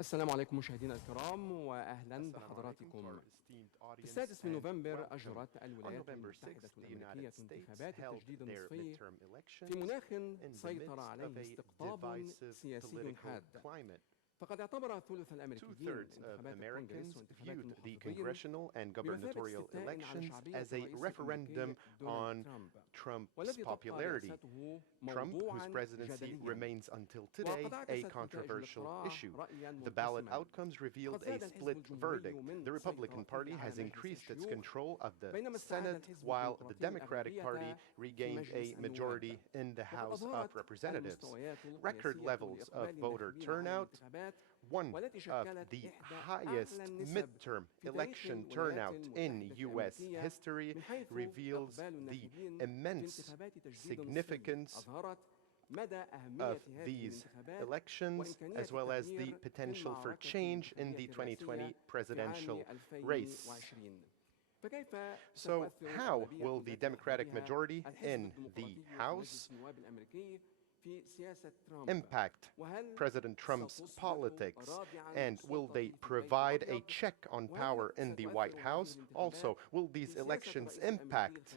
السلام عليكم مشاهدينا الكرام وأهلا بحضراتكم. في السادس من نوفمبر أجرت الولايات المتحدة الأمريكية انتخابات التجديد النصفي في مناخ سيطر عليه استقطاب سياسي حاد. فقد اعتبر الثلث الأمريكيين انتخابات الكونغرس وانتخابات the congressional and gubernatorial elections as a referendum on Trump's popularity. Trump, whose presidency remains until today a controversial issue. The ballot outcomes revealed a split verdict. The Republican Party has increased its control of the Senate, while the Democratic Party regained a majority in the House of Representatives. Record levels of voter turnout, one of the highest midterm election turnout in U.S. history, reveals the immense significance of these elections, as well as the potential for change in the 2020 presidential race. So how will the Democratic majority in the House impact President Trump's politics, and will they provide a check on power in the White House? Also, will these elections impact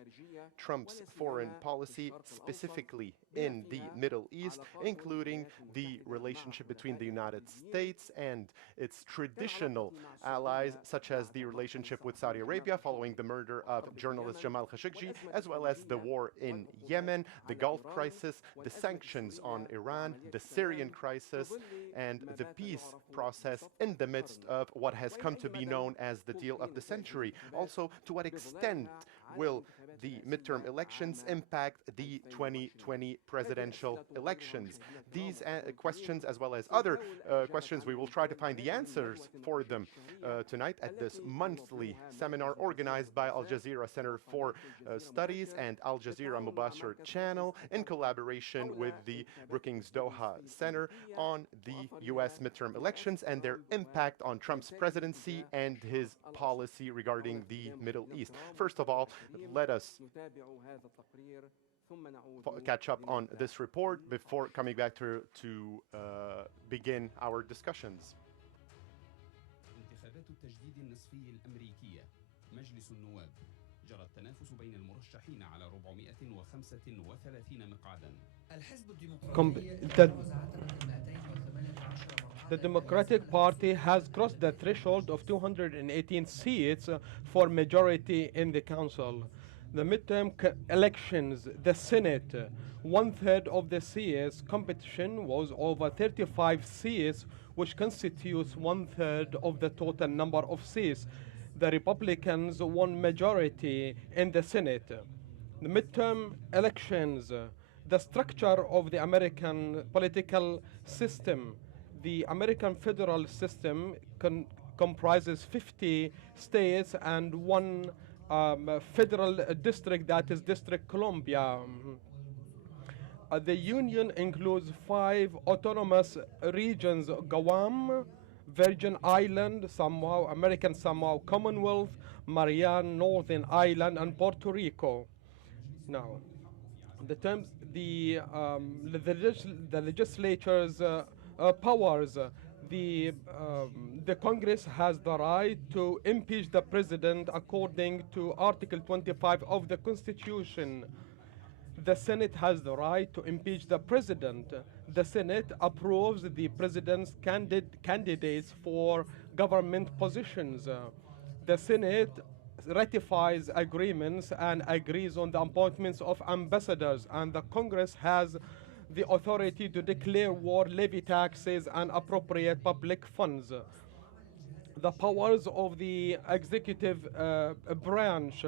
Trump's foreign policy, specifically in the Middle East, including the relationship between the United States and its traditional allies, such as the relationship with Saudi Arabia following the murder of journalist Jamal Khashoggi, as well as the war in Yemen, the Gulf crisis, the sanctions on Iran, the Syrian crisis, and the peace process in the midst of what has come to be known as the deal of the century. Also, to what extent will the midterm elections impact the 2020 presidential elections? These questions, as well as other questions, we will try to find the answers for them tonight at this monthly seminar organized by Al Jazeera Center for Studies and Al Jazeera Mubashir channel in collaboration with the Brookings Doha Center on the U.S. midterm elections and their impact on Trump's presidency and his policy regarding the Middle East. First of all, let us catch up on this report before coming back to begin our discussions. انتخابات التجديد النصفي الأمريكية مجلس النواب جرى التنافس بين المرشحين على 435 مقعدا. الحزب الديمقراطي The Democratic Party has crossed the threshold of 218 seats for majority in the Council. The midterm elections, the Senate, one-third of the seats. Competition was over 35 seats, which constitutes one-third of the total number of seats. The Republicans won majority in the Senate. The midterm elections, the structure of the American political system. The American federal system comprises 50 states and one federal district, that is District Columbia. The Union includes 5 autonomous regions: Guam, Virgin Island, Samoa, American Samoa, Commonwealth, Marianne, Northern Ireland, and Puerto Rico. Now, the legislature's powers. The Congress has the right to impeach the president according to Article 25 of the Constitution. The Senate has the right to impeach the president. The Senate approves the president's candidates for government positions. The Senate ratifies agreements and agrees on the appointments of ambassadors, and the Congress has the authority to declare war, levy taxes, and appropriate public funds. The powers of the executive branch,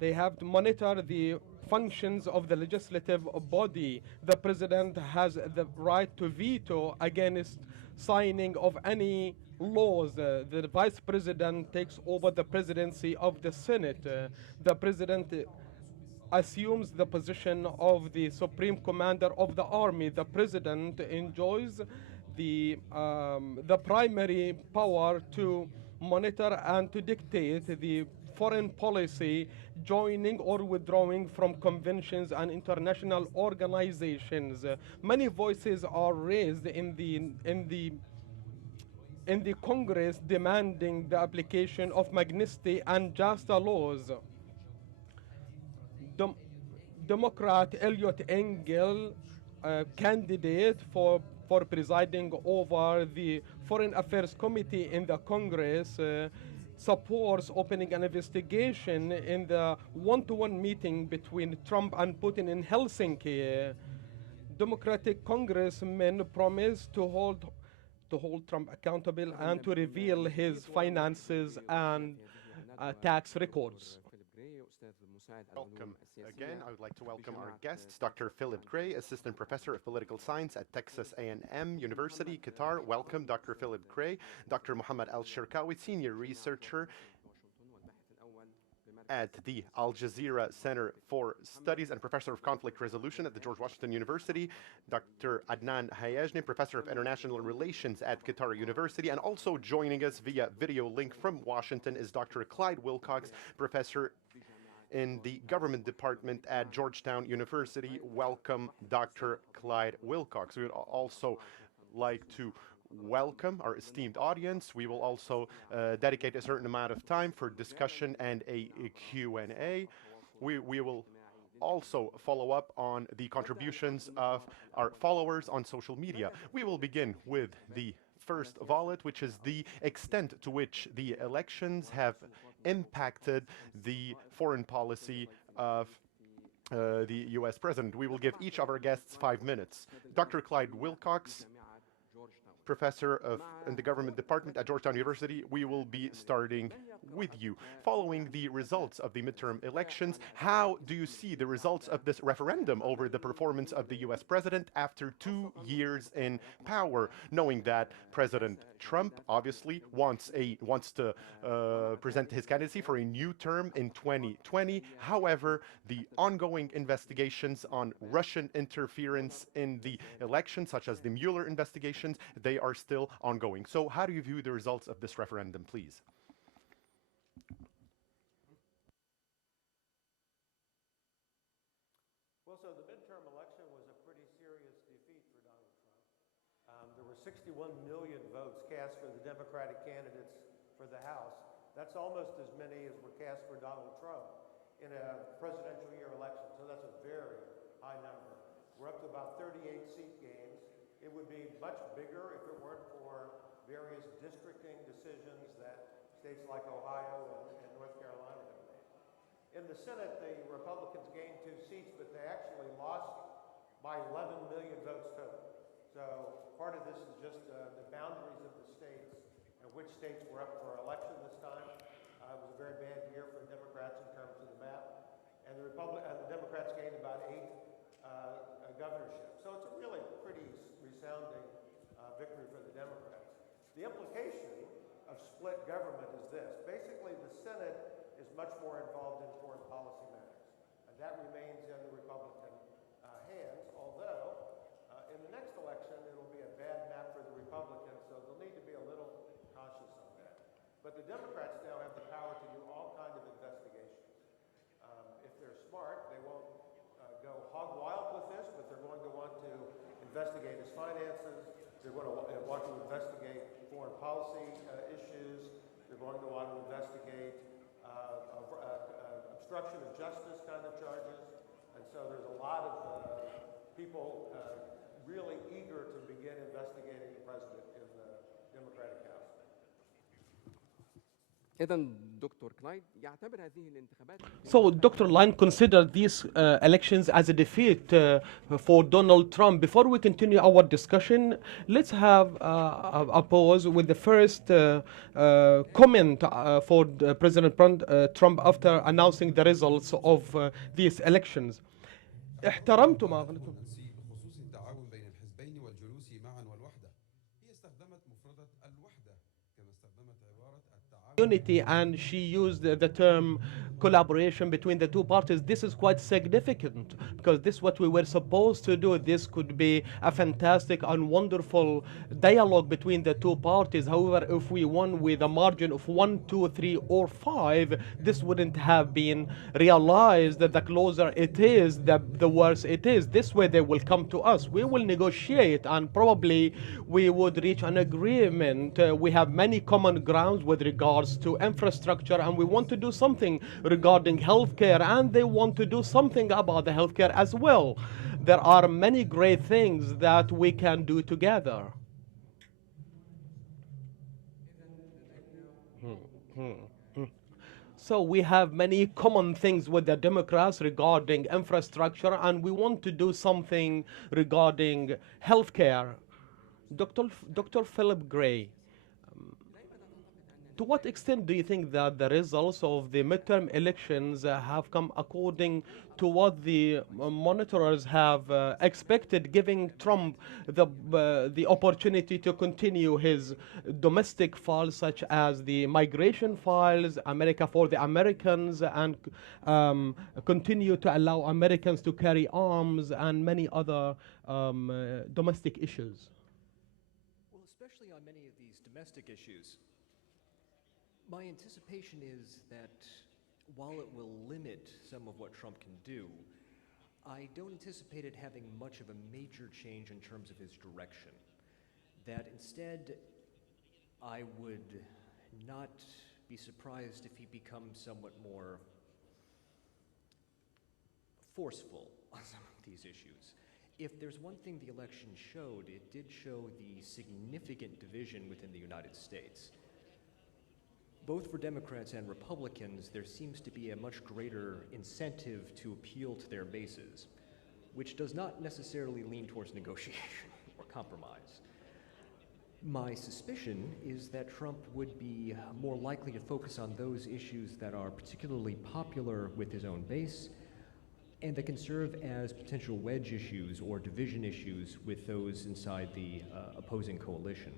they have to monitor the functions of the legislative body. The president has the right to veto against signing of any laws. The vice president takes over the presidency of the Senate. The president assumes the position of the supreme commander of the army. The president enjoys the primary power to monitor and to dictate the foreign policy, joining or withdrawing from conventions and international organizations. Many voices are raised in the in the Congress demanding the application of Magnitsky and JASTA laws. Dem- Democrat Elliot Engel, candidate for presiding over the Foreign Affairs Committee in the Congress, supports opening an investigation in the one-to-one meeting between Trump and Putin in Helsinki. Democratic congressmen promised to hold Trump accountable and to reveal his finances and tax records. Welcome again. I would like to welcome our guests, Dr. Philip Gray, Assistant Professor of Political Science at Texas A&M University, Qatar. Welcome, Dr. Philip Gray. Dr. Mohammed Al-Shirkawi, Senior Researcher at the Al Jazeera Center for Studies and Professor of Conflict Resolution at the George Washington University, Dr. Adnan Hayajni, Professor of International Relations at Qatar University, and also joining us via video link from Washington is Dr. Clyde Wilcox, Professor in the Government Department at Georgetown University. Welcome, Dr. Clyde Wilcox. We would also like to welcome our esteemed audience. We will also dedicate a certain amount of time for discussion and a Q&A. We will also follow up on the contributions of our followers on social media. We will begin with the first volley, which is the extent to which the elections have impacted the foreign policy of the U.S. president. We will give each of our guests 5 minutes. Dr. Clyde Wilcox, Professor in the Government Department at Georgetown University, we will be starting with you. Following the results of the midterm elections, how do you see the results of this referendum over the performance of the U.S. president after 2 years in power, knowing that President Trump obviously wants to present his candidacy for a new term in 2020. However, the ongoing investigations on Russian interference in the election, such as the Mueller investigations, they are still ongoing. So how do you view the results of this referendum, please? Well, so the midterm election was a pretty serious defeat for Donald Trump. There were 61 million votes cast for the Democratic candidates for the House. That's almost as many as were cast for Donald Trump in a presidential year election. So that's a very high number. We're up to about 38 seat gains. It would be much bigger if it weren't for various districting decisions that states like Ohio and North Carolina have made. In the Senate, the Republicans gained 2 seats, but they actually lost by 11 million votes total. So part of this is just the boundaries of the states and which states were up for election this time. It was a very bad year for Democrats in terms of the map. And the Democrats gained about 8 governorships. So it's a really pretty resounding victory for the Democrats. The implication of split government is this. Basically, the Senate is much more involved in foreign policy matters. And that remains in the Republican hands, although in the next election, it'll be a bad map for the Republicans, so they'll need to be a little cautious on that. But the Democrats now have the power to do all kinds of investigations. If they're smart, they won't go hog wild with this, but they're going to want to investigate his finances. They're going to want to investigate foreign policy issues. They're going to want to investigate obstruction of justice kind of charges. And so there's a lot of people really eager to begin investigating the president in the Democratic House. So Dr. Line considered these elections as a defeat for Donald Trump. Before we continue our discussion, let's have a pause with the first comment for President Trump after announcing the results of these elections. احترمت ما قلتم. بخصوص التعاون بين الحزبين والجلوس معا والوحدة. هي استخدمت مفردة الوحدة unity, and she used the term collaboration between the two parties. This is quite significant because this is what we were supposed to do. This could be a fantastic and wonderful dialogue between the two parties. However, if we won with a margin of 1, 2, 3, or 5, this wouldn't have been realized. That the closer it is, the worse it is. This way they will come to us. We will negotiate and probably we would reach an agreement. We have many common grounds with regards to infrastructure, and we want to do something regarding healthcare, and they want to do something about the healthcare as well. There are many great things that we can do together. So we have many common things with the Democrats regarding infrastructure, and we want to do something regarding healthcare. Dr. Philip Gray, to what extent do you think that the results of the midterm elections have come according to what the monitors have expected, giving Trump the opportunity to continue his domestic files, such as the migration files, America for the Americans, and continue to allow Americans to carry arms and many other domestic issues? Well, especially on many of these domestic issues, my anticipation is that while it will limit some of what Trump can do, I don't anticipate it having much of a major change in terms of his direction. That instead, I would not be surprised if he becomes somewhat more forceful on some of these issues. If there's one thing the election showed, it did show the significant division within the United States. Both for Democrats and Republicans, there seems to be a much greater incentive to appeal to their bases, which does not necessarily lean towards negotiation or compromise. My suspicion is that Trump would be more likely to focus on those issues that are particularly popular with his own base and that can serve as potential wedge issues or division issues with those inside the opposing coalition.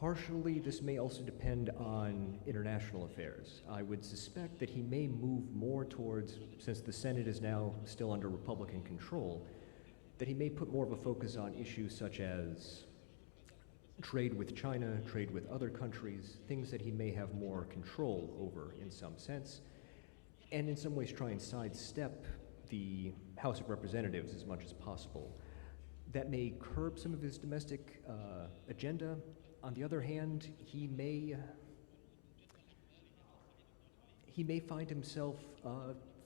Partially, this may also depend on international affairs. I would suspect that he may move more towards, since the Senate is now still under Republican control, that he may put more of a focus on issues such as trade with China, trade with other countries, things that he may have more control over in some sense, and in some ways try and sidestep the House of Representatives as much as possible. That may curb some of his domestic agenda. On the other hand, he may find himself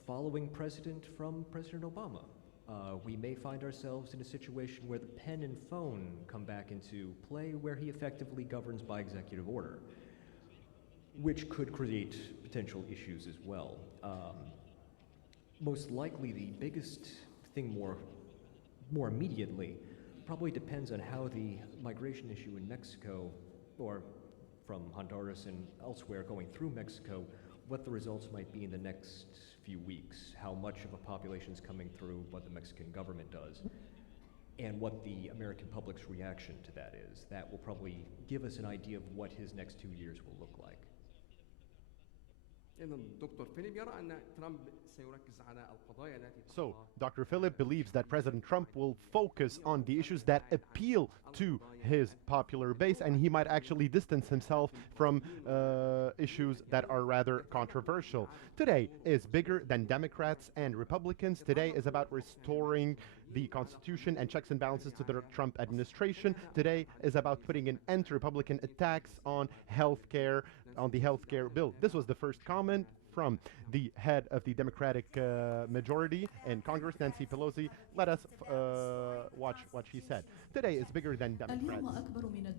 following precedent from President Obama. We may find ourselves in a situation where the pen and phone come back into play, where he effectively governs by executive order, which could create potential issues as well. Most likely, the biggest thing more immediately probably depends on how the migration issue in Mexico, or from Honduras and elsewhere going through Mexico, what the results might be in the next few weeks, how much of a population is coming through, what the Mexican government does, and what the American public's reaction to that is. That will probably give us an idea of what his next 2 years will look like. So, Dr. Philip believes that President Trump will focus on the issues that appeal to his popular base, and he might actually distance himself from issues that are rather controversial. Today is bigger than Democrats and Republicans. Today is about restoring the Constitution and checks and balances to the Trump administration. Today is about putting an end to Republican attacks on healthcare, on the healthcare bill. This was the first comment from the head of the Democratic majority in Congress, Nancy Pelosi. Let us watch what she said. Today is bigger than Democrats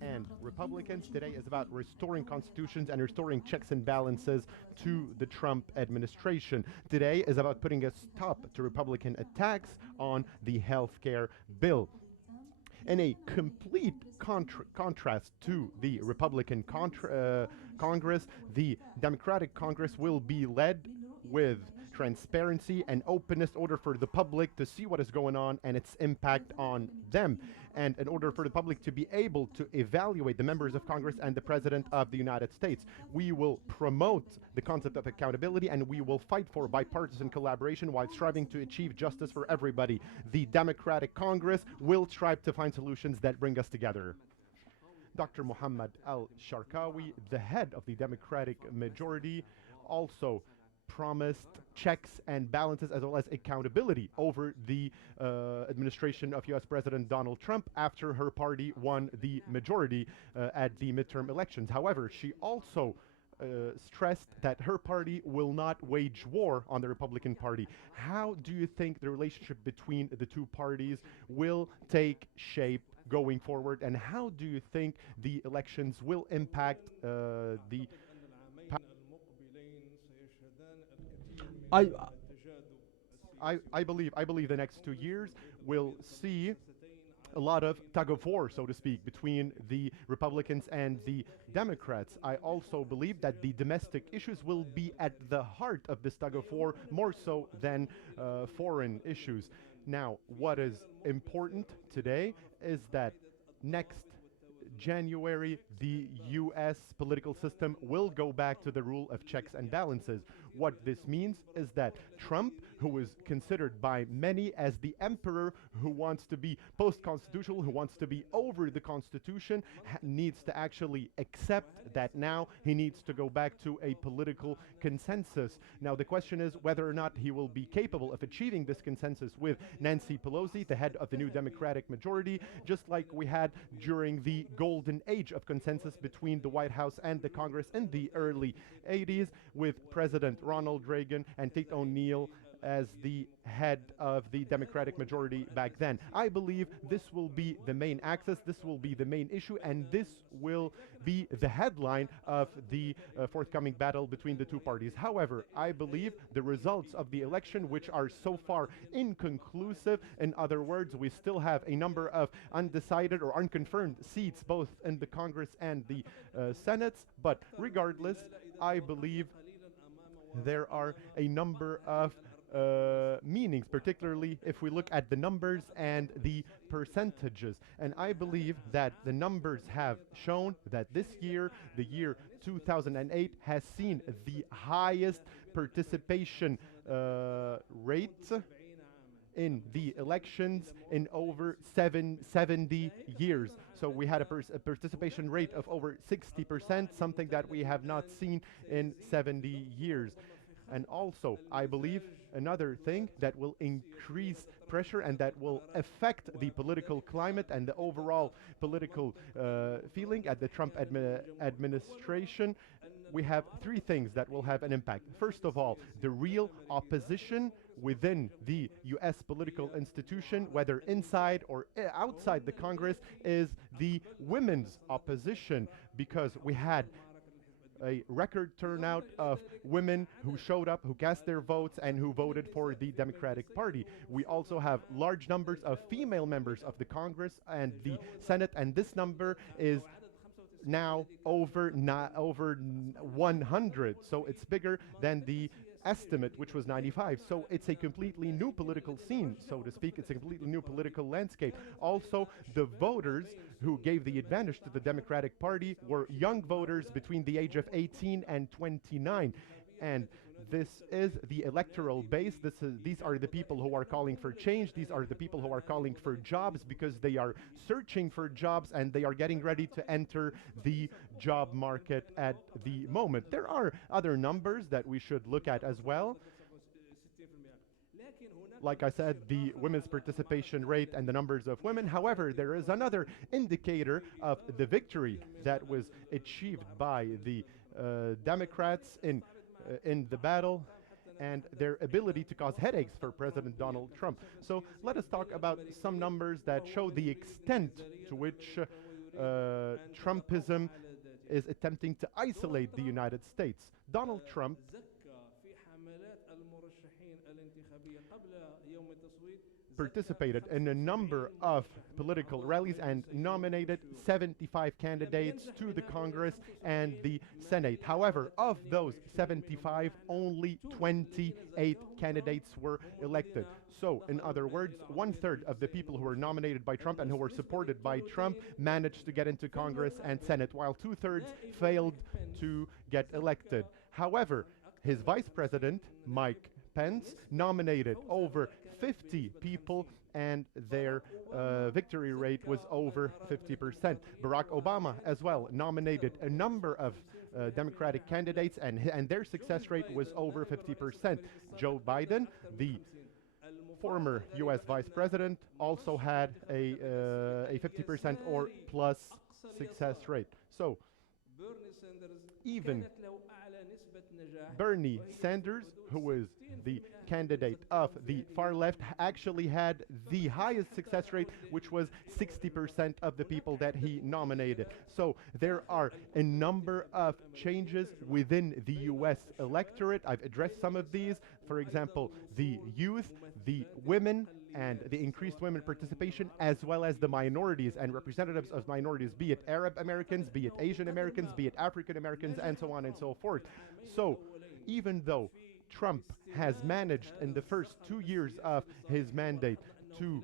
and Republicans. Today is about restoring constitutions and restoring checks and balances to the Trump administration. Today is about putting a stop to Republican attacks on the healthcare bill. In a complete contrast to the Republican Congress, the Democratic Congress will be led with transparency and openness in order for the public to see what is going on and its impact on them, and in order for the public to be able to evaluate the members of Congress and the President of the United States. We will promote the concept of accountability, and we will fight for bipartisan collaboration while striving to achieve justice for everybody. The Democratic Congress will strive to find solutions that bring us together. Dr. Muhammad al-Sharqawi, the head of the Democratic majority, also promised checks and balances as well as accountability over the administration of US President Donald Trump after her party won the majority at the midterm elections. However, she also stressed that her party will not wage war on the Republican Party. How do you think the relationship between the two parties will take shape going forward, and how do you think the elections will impact the I believe the next 2 years will see a lot of tug of war, so to speak, between the Republicans and the Democrats. I also believe that the domestic issues will be at the heart of this tug of war, more so than foreign issues. Now, what is important today is that next January, the US political system will go back to the rule of checks and balances. What this means is that Trump, who is considered by many as the emperor who wants to be post-constitutional, who wants to be over the Constitution, needs to actually accept that now he needs to go back to a political consensus. Now, the question is whether or not he will be capable of achieving this consensus with Nancy Pelosi, the head of the new Democratic majority, just like we had during the golden age of consensus between the White House and the Congress in the early 80s, with President Ronald Reagan and Tate O'Neill as the head of the Democratic majority back then. I believe this will be the main axis, this will be the main issue, and this will be the headline of the forthcoming battle between the two parties. However, I believe the results of the election, which are so far inconclusive, in other words, we still have a number of undecided or unconfirmed seats both in the Congress and the Senates, but regardless, I believe there are a number of meanings, particularly if we look at the numbers and the percentages. And I believe that the numbers have shown that this year, the year 2008, has seen the highest participation rate in the elections in over 70 years. So we had a participation rate of over 60%, something that we have not seen in 70 years. And also, I believe another thing that will increase pressure and that will affect the political climate and the overall political feeling at the Trump administration, we have three things that will have an impact. First of all, the real opposition within the US political institution, whether inside or outside the Congress, is the women's opposition, because we had a record turnout of women who showed up, who cast their votes, and who voted for the Democratic Party. We also have large numbers of female members of the Congress and the Senate, and this number is now over 100. So it's bigger than the estimate, which was 95. So it's a completely new political scene, so to speak. It's a completely new political landscape. Also, the voters who gave the advantage to the Democratic Party were young voters between the age of 18 and 29. And this is the electoral base. These are the people who are calling for change. These are the people who are calling for jobs because they are searching for jobs and they are getting ready to enter the job market at the moment. There are other numbers that we should look at as well. Like I said, the women's participation rate and the numbers of women. However, there is another indicator of the victory that was achieved by the Democrats in the battle and their ability to cause headaches for President Donald Trump. So let us talk about some numbers that show the extent to which Trumpism is attempting to isolate the United States. Donald Trump participated in a number of political rallies and nominated 75 candidates to the Congress and the Senate. However, of those 75, only 28 candidates were elected. So, in other words, 1/3 of the people who were nominated by Trump and who were supported by Trump managed to get into Congress and Senate, while 2/3 failed to get elected. However, his vice president, Mike Pence, nominated over 50 people, and their victory rate was over 50%. Barack Obama as well nominated a number of Democratic candidates, and their success rate was over 50%. Joe Biden, the former U.S. vice president, also had a 50% or plus success rate. So even Bernie Sanders, who was the candidate of the far left, actually had the highest success rate, which was 60% of the people that he nominated. So there are a number of changes within the U.S. electorate. I've addressed some of these. For example, the youth, the women, and the increased women participation, as well as the minorities and representatives of minorities, be it Arab Americans, be it Asian Americans, be it African Americans, and so on and so forth. So even though Trump has managed in the first 2 years of his mandate to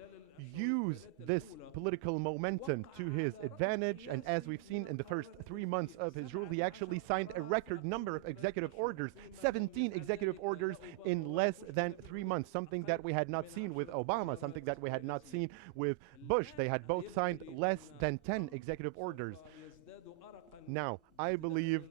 use this political momentum to his advantage, and as we've seen in the first 3 months of his rule, he actually signed a record number of executive orders, 17 executive orders in less than 3 months, something that we had not seen with Obama, something that we had not seen with Bush. They had both signed less than 10 executive orders. Now, I believe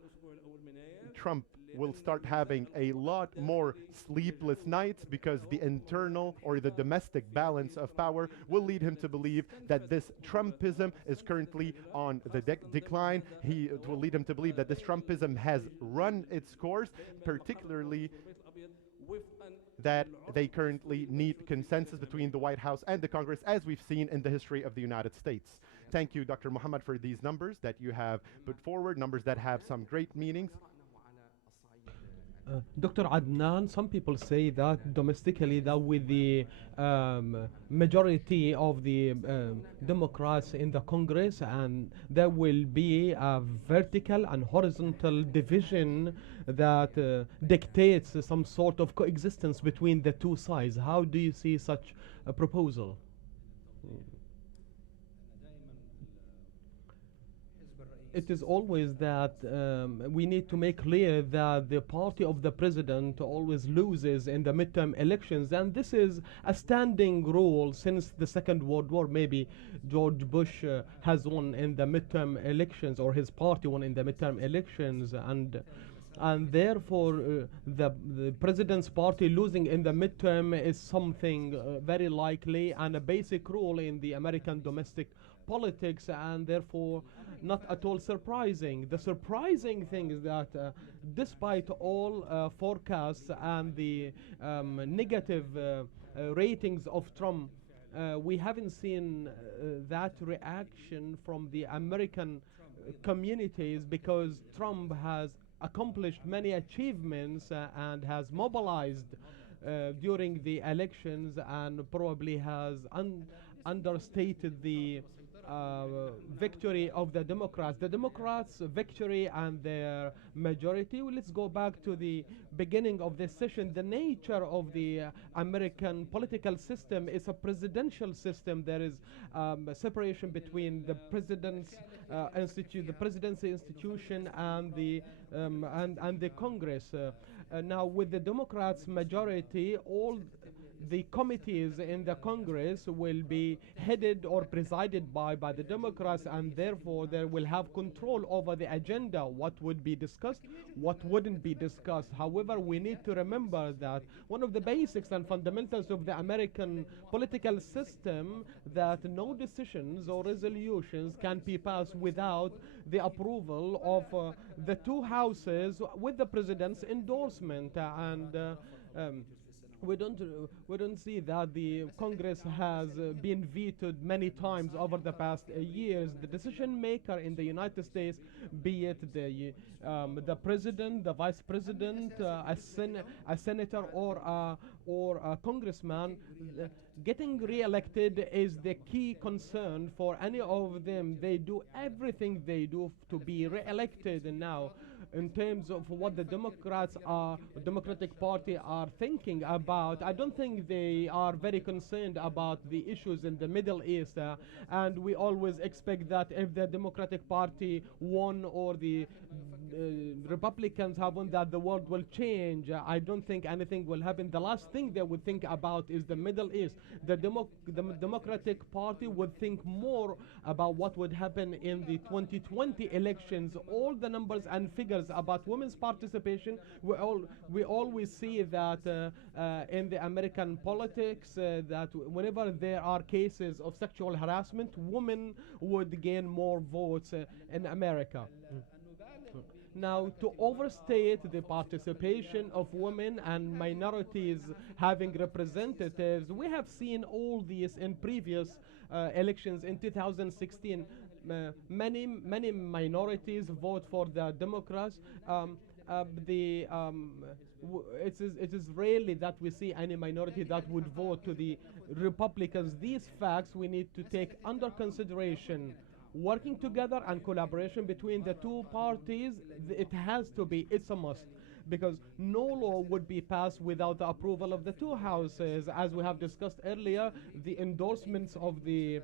Trump will start having a lot more sleepless nights, because the internal or the domestic balance of power will lead him to believe that this Trumpism is currently on the decline. It will lead him to believe that this Trumpism has run its course, particularly that they currently need consensus between the White House and the Congress, as we've seen in the history of the United States. Thank you, Dr. Muhammad, for these numbers that you have put forward, numbers that have some great meanings. Dr. Adnan, some people say that domestically, that with the majority of the Democrats in the Congress, and there will be a vertical and horizontal division that dictates some sort of coexistence between the two sides. How do you see such a proposal? It is always that we need to make clear that the party of the president always loses in the midterm elections, and this is a standing rule since the Second World War. Maybe George Bush has won in the midterm elections, or his party won in the midterm elections, and therefore the president's party losing in the midterm is something very likely and a basic rule in the American domestic politics, and therefore not at all surprising. The surprising thing is that despite all forecasts and the negative ratings of Trump, we haven't seen that reaction from the American communities, because Trump has accomplished many achievements and has mobilized during the elections, and probably has understated the victory of the Democrats. The Democrats' victory and their majority. Well, let's go back to the beginning of this session. The nature of the American political system is a presidential system. There is a separation between the president's the presidency institution and the Congress. Now, with the Democrats' majority, all the committees in the Congress will be headed or presided by the Democrats, and therefore they will have control over the agenda, what would be discussed, what wouldn't be discussed. However, we need to remember that one of the basics and fundamentals of the American political system, that no decisions or resolutions can be passed without the approval of the two houses with the president's endorsement. we don't see that the Congress has been vetoed many times over the past years. The decision maker in the United States, be it the president, the vice president, a senator, or a congressman, getting re-elected is the key concern for any of them. They do everything they do to be re-elected. And now, in terms of what the Democratic Party are thinking about, I don't think they are very concerned about the issues in the Middle East. And we always expect that if the Democratic Party won or the Republicans have won, that the world will change. I don't think anything will happen. The last thing they would think about is the Middle East. The Democratic Party would think more about what would happen in the 2020 elections. All the numbers and figures about women's participation, we always see that in the American politics, that whenever there are cases of sexual harassment, women would gain more votes in America. Now, to overstate the participation of women and minorities having representatives, we have seen all these in previous elections in 2016. Many minorities vote for the Democrats. It is rarely that we see any minority that would vote to the Republicans. These facts we need to take under consideration. Working together and collaboration between the two parties, it has to be, it's a must, because no law would be passed without the approval of the two houses. As we have discussed earlier, the endorsements of the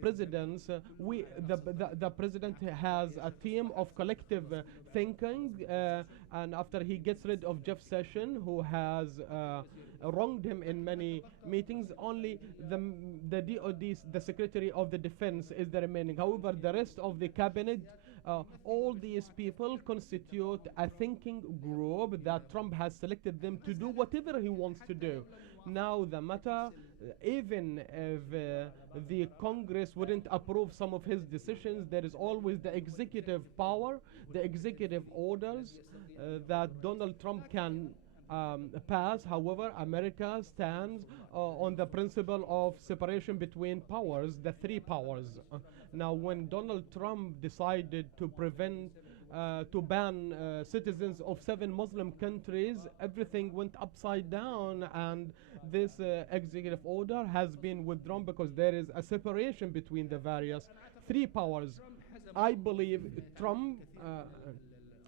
presidents, the president has a team of collective thinking, and after he gets rid of Jeff Sessions, who has wronged him in many meetings, only the DOD, the Secretary of the Defense, is the remaining. However, the rest of the cabinet, all these people constitute a thinking group that Trump has selected them to do whatever he wants to do. Now the matter, even if the Congress wouldn't approve some of his decisions, there is always the executive power, the executive orders that Donald Trump can pass. However, America stands on the principle of separation between powers, the three powers. Now, when Donald Trump decided to ban citizens of 7 Muslim countries, everything went upside down, and this executive order has been withdrawn because there is a separation between the various three powers. I believe Trump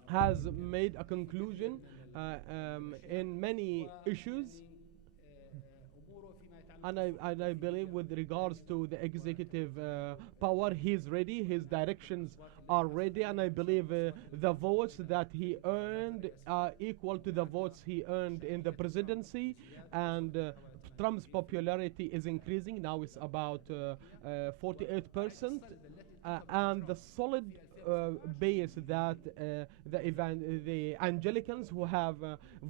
has made a conclusion in many issues, and I believe with regards to the executive power, he's ready, his directions are ready, and I believe the votes that he earned are equal to the votes he earned in the presidency, and Trump's popularity is increasing. Now it's about 48%, and the solid base that the Anglicans who have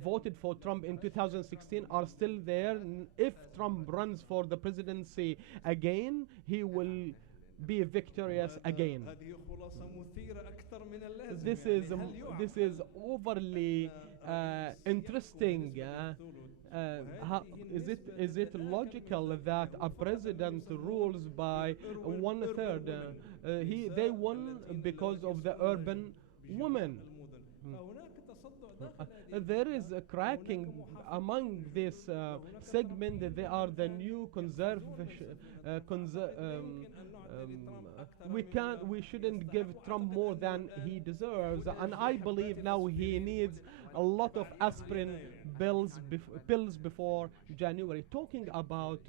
voted for Trump in 2016 are still there. If Trump runs for the presidency again, he will be victorious again. This is overly interesting. Is it logical that a president rules by 1/3? They won because of the urban women. There is a cracking among this segment. They are the new we shouldn't give Trump more than he deserves, and I believe now he needs a lot of aspirin pills before January. Talking about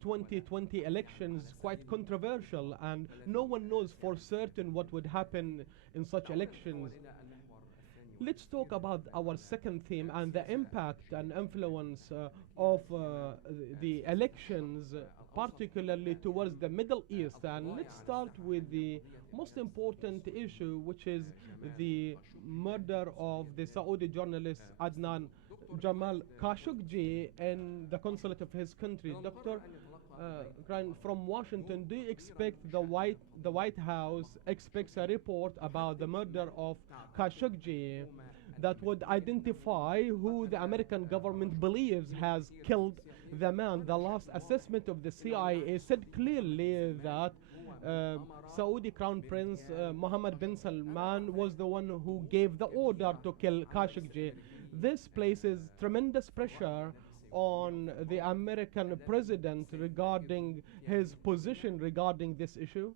2020 elections, quite controversial, and no one knows for certain what would happen in such elections. Let's talk about our second theme and the impact and influence of the elections, particularly towards the Middle East. And let's start with the most important issue, which is the murder of the Saudi journalist Adnan Jamal Khashoggi in the consulate of his country. Dr. Grant, from Washington, do you expect the White House expects a report about the murder of Khashoggi? that would identify who the American government believes has killed the man. The last assessment of the CIA said clearly that Saudi Crown Prince Mohammed bin Salman was the one who gave the order to kill Khashoggi. This places tremendous pressure on the American president regarding his position regarding this issue.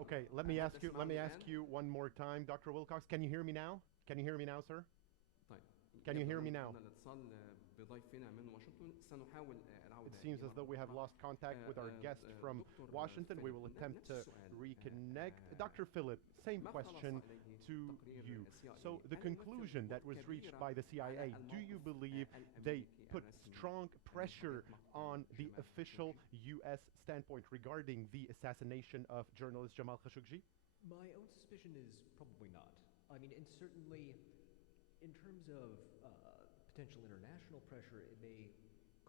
Okay, let me ask you one more time, Dr. Wilcox. Can you hear me now? Can you hear me now, sir? Can you hear me now? It seems as though we have lost contact with our guest from Washington. We will attempt to reconnect. Dr. Philip, same question to you. So the conclusion that was reached by the CIA, do you believe they put strong pressure on the official U.S. standpoint regarding the assassination of journalist Jamal Khashoggi? My own suspicion is probably not. I mean, and certainly in terms of potential international pressure, it may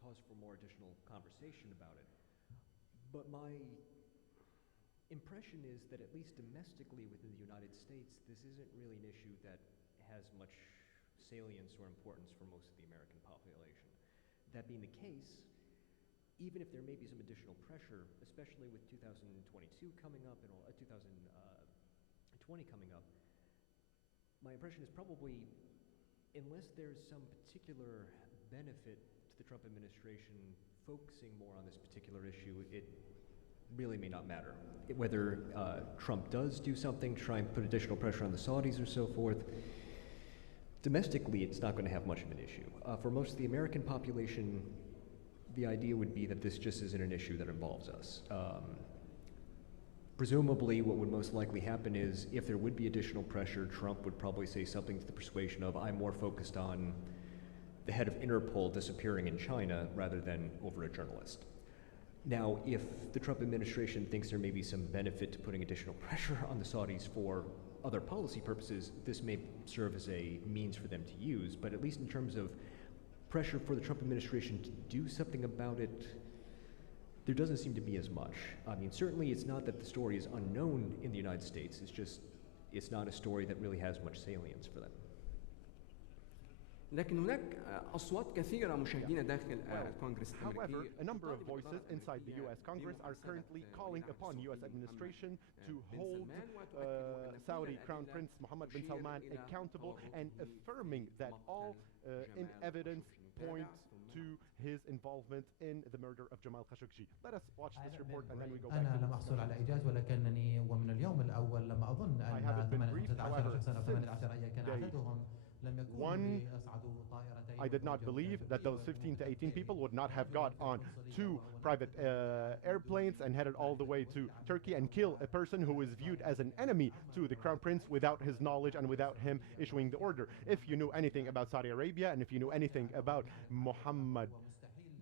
cause for more additional conversation about it. But my impression is that at least domestically within the United States, this isn't really an issue that has much salience or importance for most of the American population. That being the case, even if there may be some additional pressure, especially with 2022 coming up and 2020 coming up, my impression is probably, unless there's some particular benefit to the Trump administration focusing more on this particular issue, it really may not matter. Whether Trump does do something, try and put additional pressure on the Saudis or so forth, domestically it's not going to have much of an issue. For most of the American population, the idea would be that this just isn't an issue that involves us. Presumably, what would most likely happen is, if there would be additional pressure, Trump would probably say something to the persuasion of, I'm more focused on the head of Interpol disappearing in China rather than over a journalist. Now, if the Trump administration thinks there may be some benefit to putting additional pressure on the Saudis for other policy purposes, this may serve as a means for them to use, but at least in terms of pressure for the Trump administration to do something about it, there doesn't seem to be as much. I mean, certainly it's not that the story is unknown in the United States, it's just, it's not a story that really has much salience for them. لكن هناك أصوات كثيرة مشاهدينا داخل الكونغرس However, الأمريكي. a number of voices inside the U.S. Congress are currently calling upon U.S. administration to hold Saudi Crown Prince Mohammed bin Salman accountable and affirming that all in evidence point to his involvement in the murder of Jamal Khashoggi. Let us watch this report and then we go back أنا to لم أحصل على إجازة ولكنني ومن اليوم الأول لم أظن أن 18 شخصا أو 18 رأيا كان عددهم لم يكونوا ليصعدوا طائرتين. I did not believe that those 15 to 18 people would not have got on 2 private airplanes and headed all the way to Turkey and kill a person who is viewed as an enemy to the Crown Prince without his knowledge and without him issuing the order. If you knew anything about Saudi Arabia and if you knew anything about Mohammed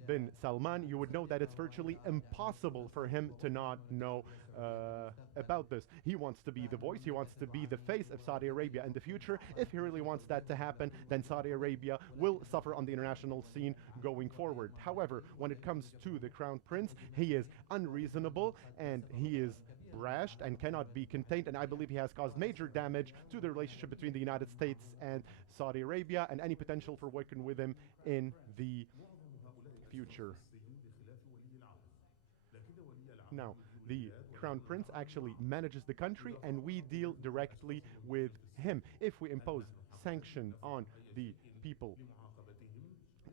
bin Salman, you would know that it's virtually impossible for him to not know about this. He wants to be the voice, he wants to be the face of Saudi Arabia in the future. If he really wants that to happen, then Saudi Arabia will suffer on the international scene going forward. However, when it comes to the Crown Prince, he is unreasonable and he is brash and cannot be contained, and I believe he has caused major damage to the relationship between the United States and Saudi Arabia and any potential for working with him in the future. Now, the Crown Prince actually manages the country and we deal directly with him. If we impose sanctions on the people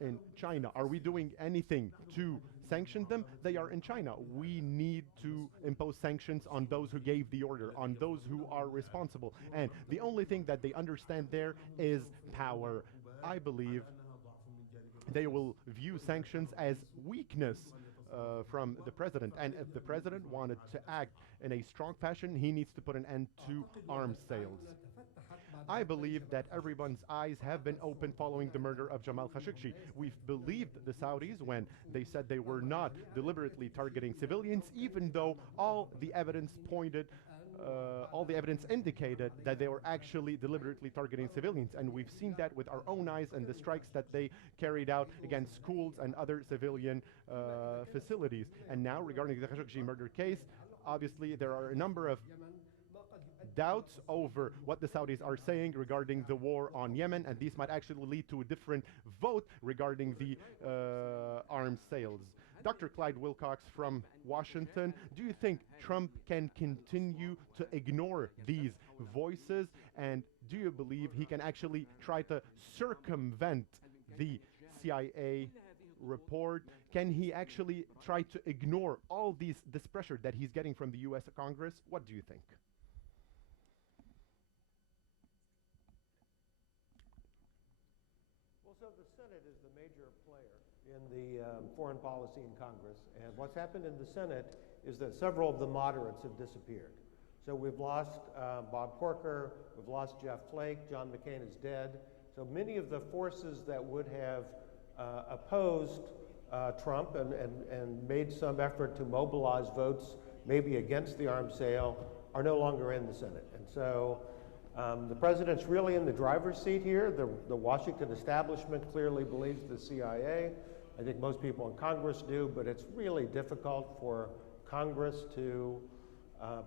in China, are we doing anything to sanction them? They are in China. We need to impose sanctions on those who gave the order, on those who are responsible. And the only thing that they understand there is power. I believe they will view sanctions as weakness from the president. And if the president wanted to act in a strong fashion, he needs to put an end to arms sales. I believe that everyone's eyes have been open following the murder of Jamal Khashoggi. We've believed the Saudis when they said they were not deliberately targeting civilians, even though all the evidence pointed all the evidence indicated that they were actually deliberately targeting civilians. And we've seen that with our own eyes and the strikes that they carried out against schools and other civilian facilities. And now, regarding the Khashoggi murder case, obviously there are a number of doubts over what the Saudis are saying regarding the war on Yemen, and these might actually lead to a different vote regarding the arms sales. Dr. Clyde Wilcox from Washington, do you think Trump can continue to ignore these voices, and do you believe he can actually try to circumvent the CIA report? Can he actually try to ignore all this pressure that he's getting from the US Congress? What do you think? So the Senate is the major player in the foreign policy in Congress, and what's happened in the Senate is that several of the moderates have disappeared. So we've lost Bob Corker, we've lost Jeff Flake, John McCain is dead. So many of the forces that would have opposed Trump and made some effort to mobilize votes maybe against the arms sale are no longer in the Senate. And so the president's really in the driver's seat here. The Washington establishment clearly believes the CIA. I think most people in Congress do, but it's really difficult for Congress to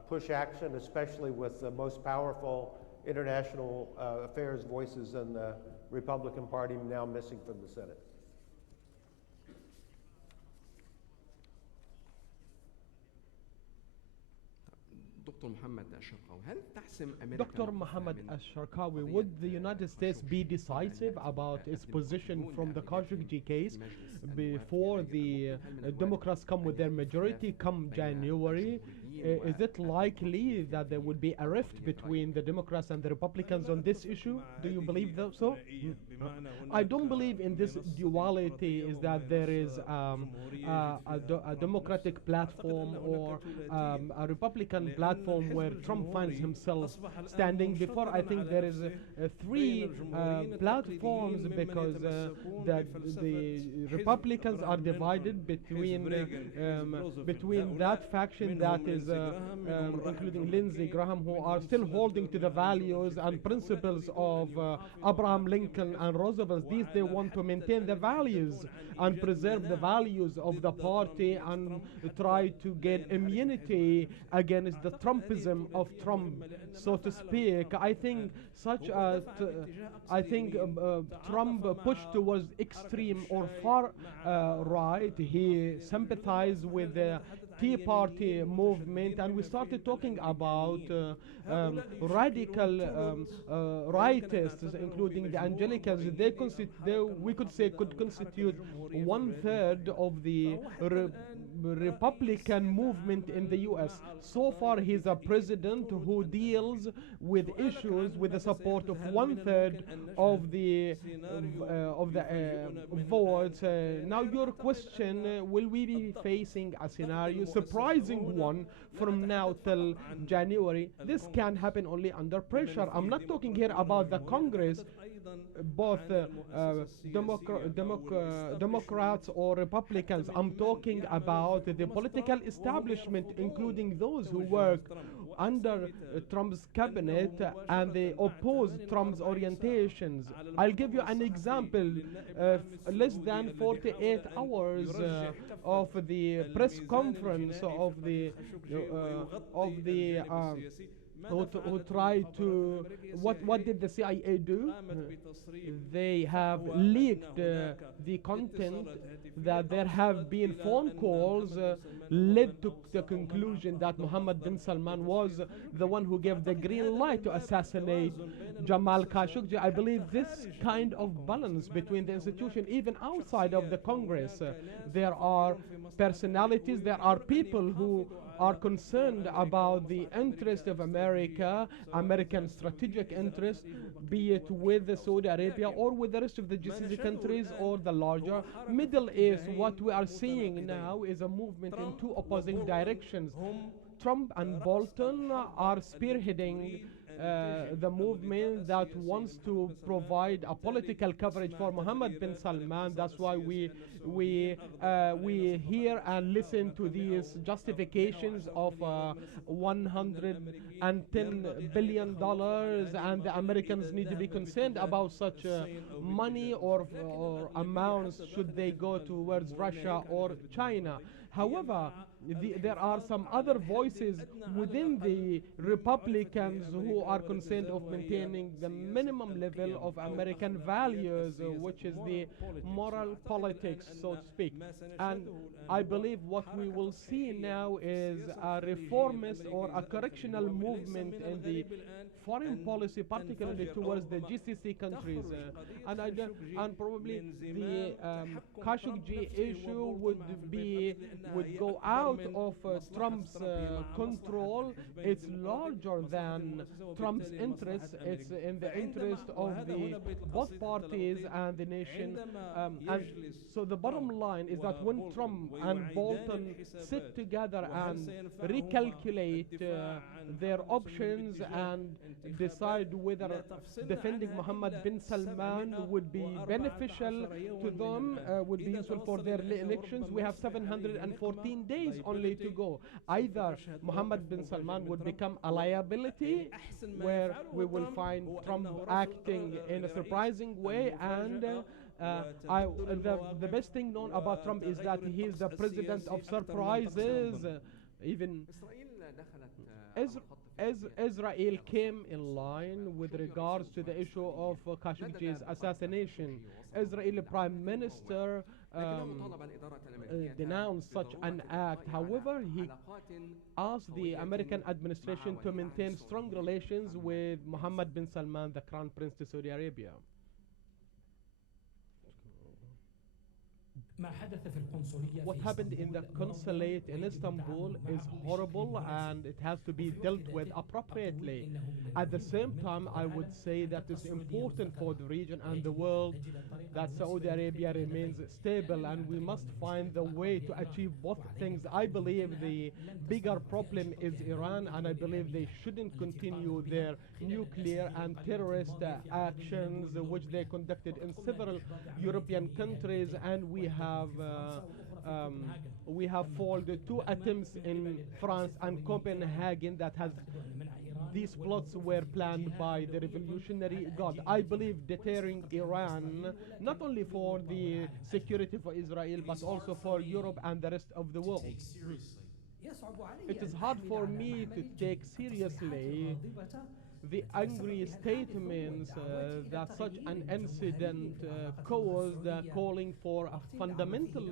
push action, especially with the most powerful international affairs voices in the Republican Party now missing from the Senate. Dr. Mohammed Al-Sharqawi, would the United States be decisive about its position from the Khashoggi case before the Democrats come with their majority come January? Is it likely that there would be a rift between the Democrats and the Republicans on this issue? Do you believe so? I don't believe in this duality, is that there is a Democratic platform or a Republican platform where Trump finds himself standing. Before, I think there is three platforms, because the Republicans are divided between that faction that is including Lindsey Graham, who are still holding to the values and principles of Abraham Lincoln and Roosevelt. These, they want to maintain the values and preserve the values of the party and try to gain immunity against the Trumpism of Trump, so to speak. I think Trump pushed towards extreme or far right. He sympathized with the Tea Party movement, and we started talking about radical rightists, including the Anglicans. We could say could constitute 1/3 of the Republican movement in the U.S. So far, he's a president who deals with issues with the support of 1/3 of the votes. Now, your question: will we be facing a scenario, surprising one, from now till January? This can happen only under pressure. I'm not talking here about the Congress, both Democrats or Republicans. I'm talking about the political establishment, including those who work under Trump's cabinet and they oppose Trump's orientations. I'll give you an example. Less than 48 hours of the press conference of the who tried to, what did the CIA do? They have leaked the content that there have been phone calls led to the conclusion that Mohammed bin Salman was the one who gave the green light to assassinate Jamal Khashoggi. I believe this kind of balance between the institution, even outside of the Congress, there are personalities, there are people who are concerned about the interest of America, American strategic interest, be it with Saudi Arabia or with the rest of the GCC countries or the larger Middle East. What we are seeing now is a movement in two opposing directions. Trump and Bolton are spearheading the movement that wants to provide a political coverage for Mohammed bin Salman. That's why we hear and listen to these justifications of $110 billion, and the Americans need to be concerned about such money or amounts should they go towards Russia or China. However, there are some other voices within the Republicans who are concerned of maintaining the minimum level of American values, which is the moral politics, so to speak. And I believe what we will see now is a reformist or a correctional movement in the foreign policy, particularly towards the GCC countries, and probably the Khashoggi issue would go out of Trump's control. It's larger than Trump's interests. It's in the interest of the both parties and the nation. And so the bottom line is that when Trump and Bolton sit together and recalculate their options and decide whether defending Mohammed bin Salman would be beneficial to them, would be useful for their elections, we have 714 days only to go. Either Mohammed bin Salman would become a liability, where we will find Trump acting in a surprising way, and the best thing known about Trump is that he is the president of surprises. Even Israel came in line with regards to the issue of Khashoggi's assassination. Israeli Prime Minister denounced such an act. However, he asked the American administration to maintain strong relations with Mohammed bin Salman, the Crown Prince to Saudi Arabia. What happened in the consulate in Istanbul is horrible, and it has to be dealt with appropriately. At the same time, I would say that it's important for the region and the world that Saudi Arabia remains stable, and we must find the way to achieve both things. I believe the bigger problem is Iran, and I believe they shouldn't continue their nuclear and terrorist actions, which they conducted in several European countries, and we have foiled two attempts in France and Copenhagen that has these plots were planned by the Revolutionary Guard. I believe deterring Iran, not only for the security for Israel, but also for Europe and the rest of the world. It is hard for me to take seriously the angry statements that such an incident caused, calling for a fundamental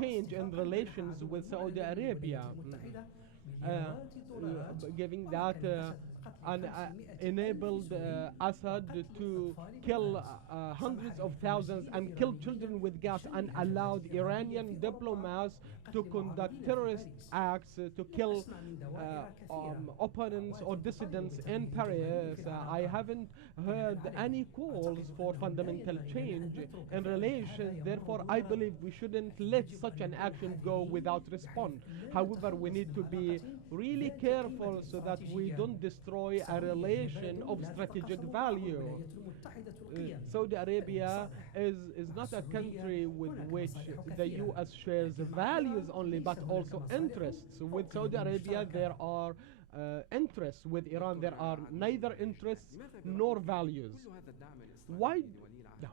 change in relations with Saudi Arabia, giving that enabled Assad to kill hundreds of thousands and kill children with gas, and allowed Iranian diplomats to conduct terrorist acts to kill opponents or dissidents in Paris. I haven't heard any calls for fundamental change in relations. Therefore, I believe we shouldn't let such an action go without response. However, we need to be really careful so that we don't destroy a relation of strategic value. Saudi Arabia is not a country with which the U.S. shares values only, but also interests. With Saudi Arabia, there are interests. With Iran, there are neither interests nor values. Why? No.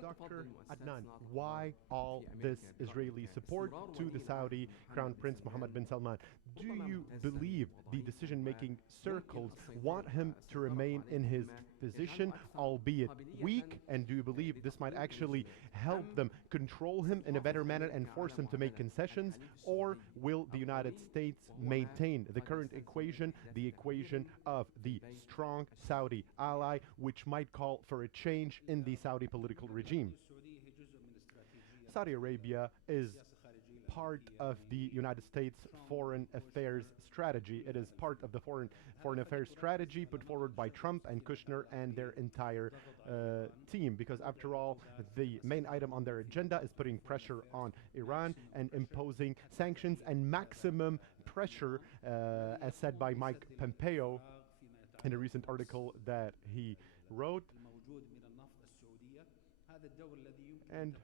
Dr. Adnan, why all this Israeli support to the Saudi Crown Prince Mohammed bin Salman? Do you believe the decision-making circles want him to remain in his position, albeit weak? And do you believe this might actually help them control him in a better manner and force him to make concessions? Or will the United States maintain the current equation, the equation of the strong Saudi ally, which might call for a change in the Saudi political regime? Saudi Arabia is part of the United States foreign affairs strategy. It is part of the foreign affairs strategy put forward by Trump and Kushner and their entire team, because after all, the main item on their agenda is putting pressure on Iran and imposing sanctions and maximum pressure, as said by Mike Pompeo in a recent article that he wrote. And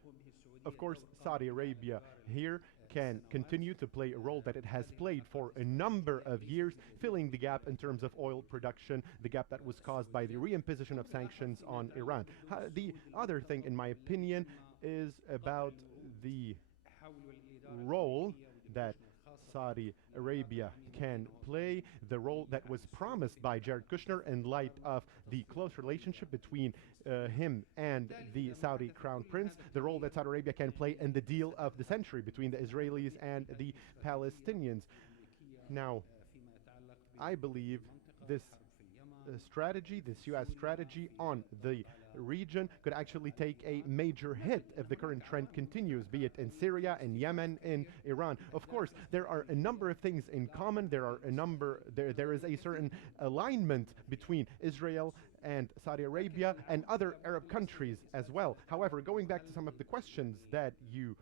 of course, Saudi Arabia here can continue to play a role that it has played for a number of years, filling the gap in terms of oil production, the gap that was caused by the reimposition of sanctions on Iran. The other thing, in my opinion, is about the role that Saudi Arabia can play, the role that was promised by Jared Kushner in light of the close relationship between him and the Saudi Crown Prince, the role that Saudi Arabia can play in the deal of the century between the Israelis and the Palestinians. Now, I believe this strategy, this U.S. strategy on the region could actually take a major hit if the current trend continues, be it in Syria, in Yemen, in Iran. Of course, there are a number of things in common. There is a certain alignment between Israel and Saudi Arabia and other Arab countries as well. However, going back to some of the questions that you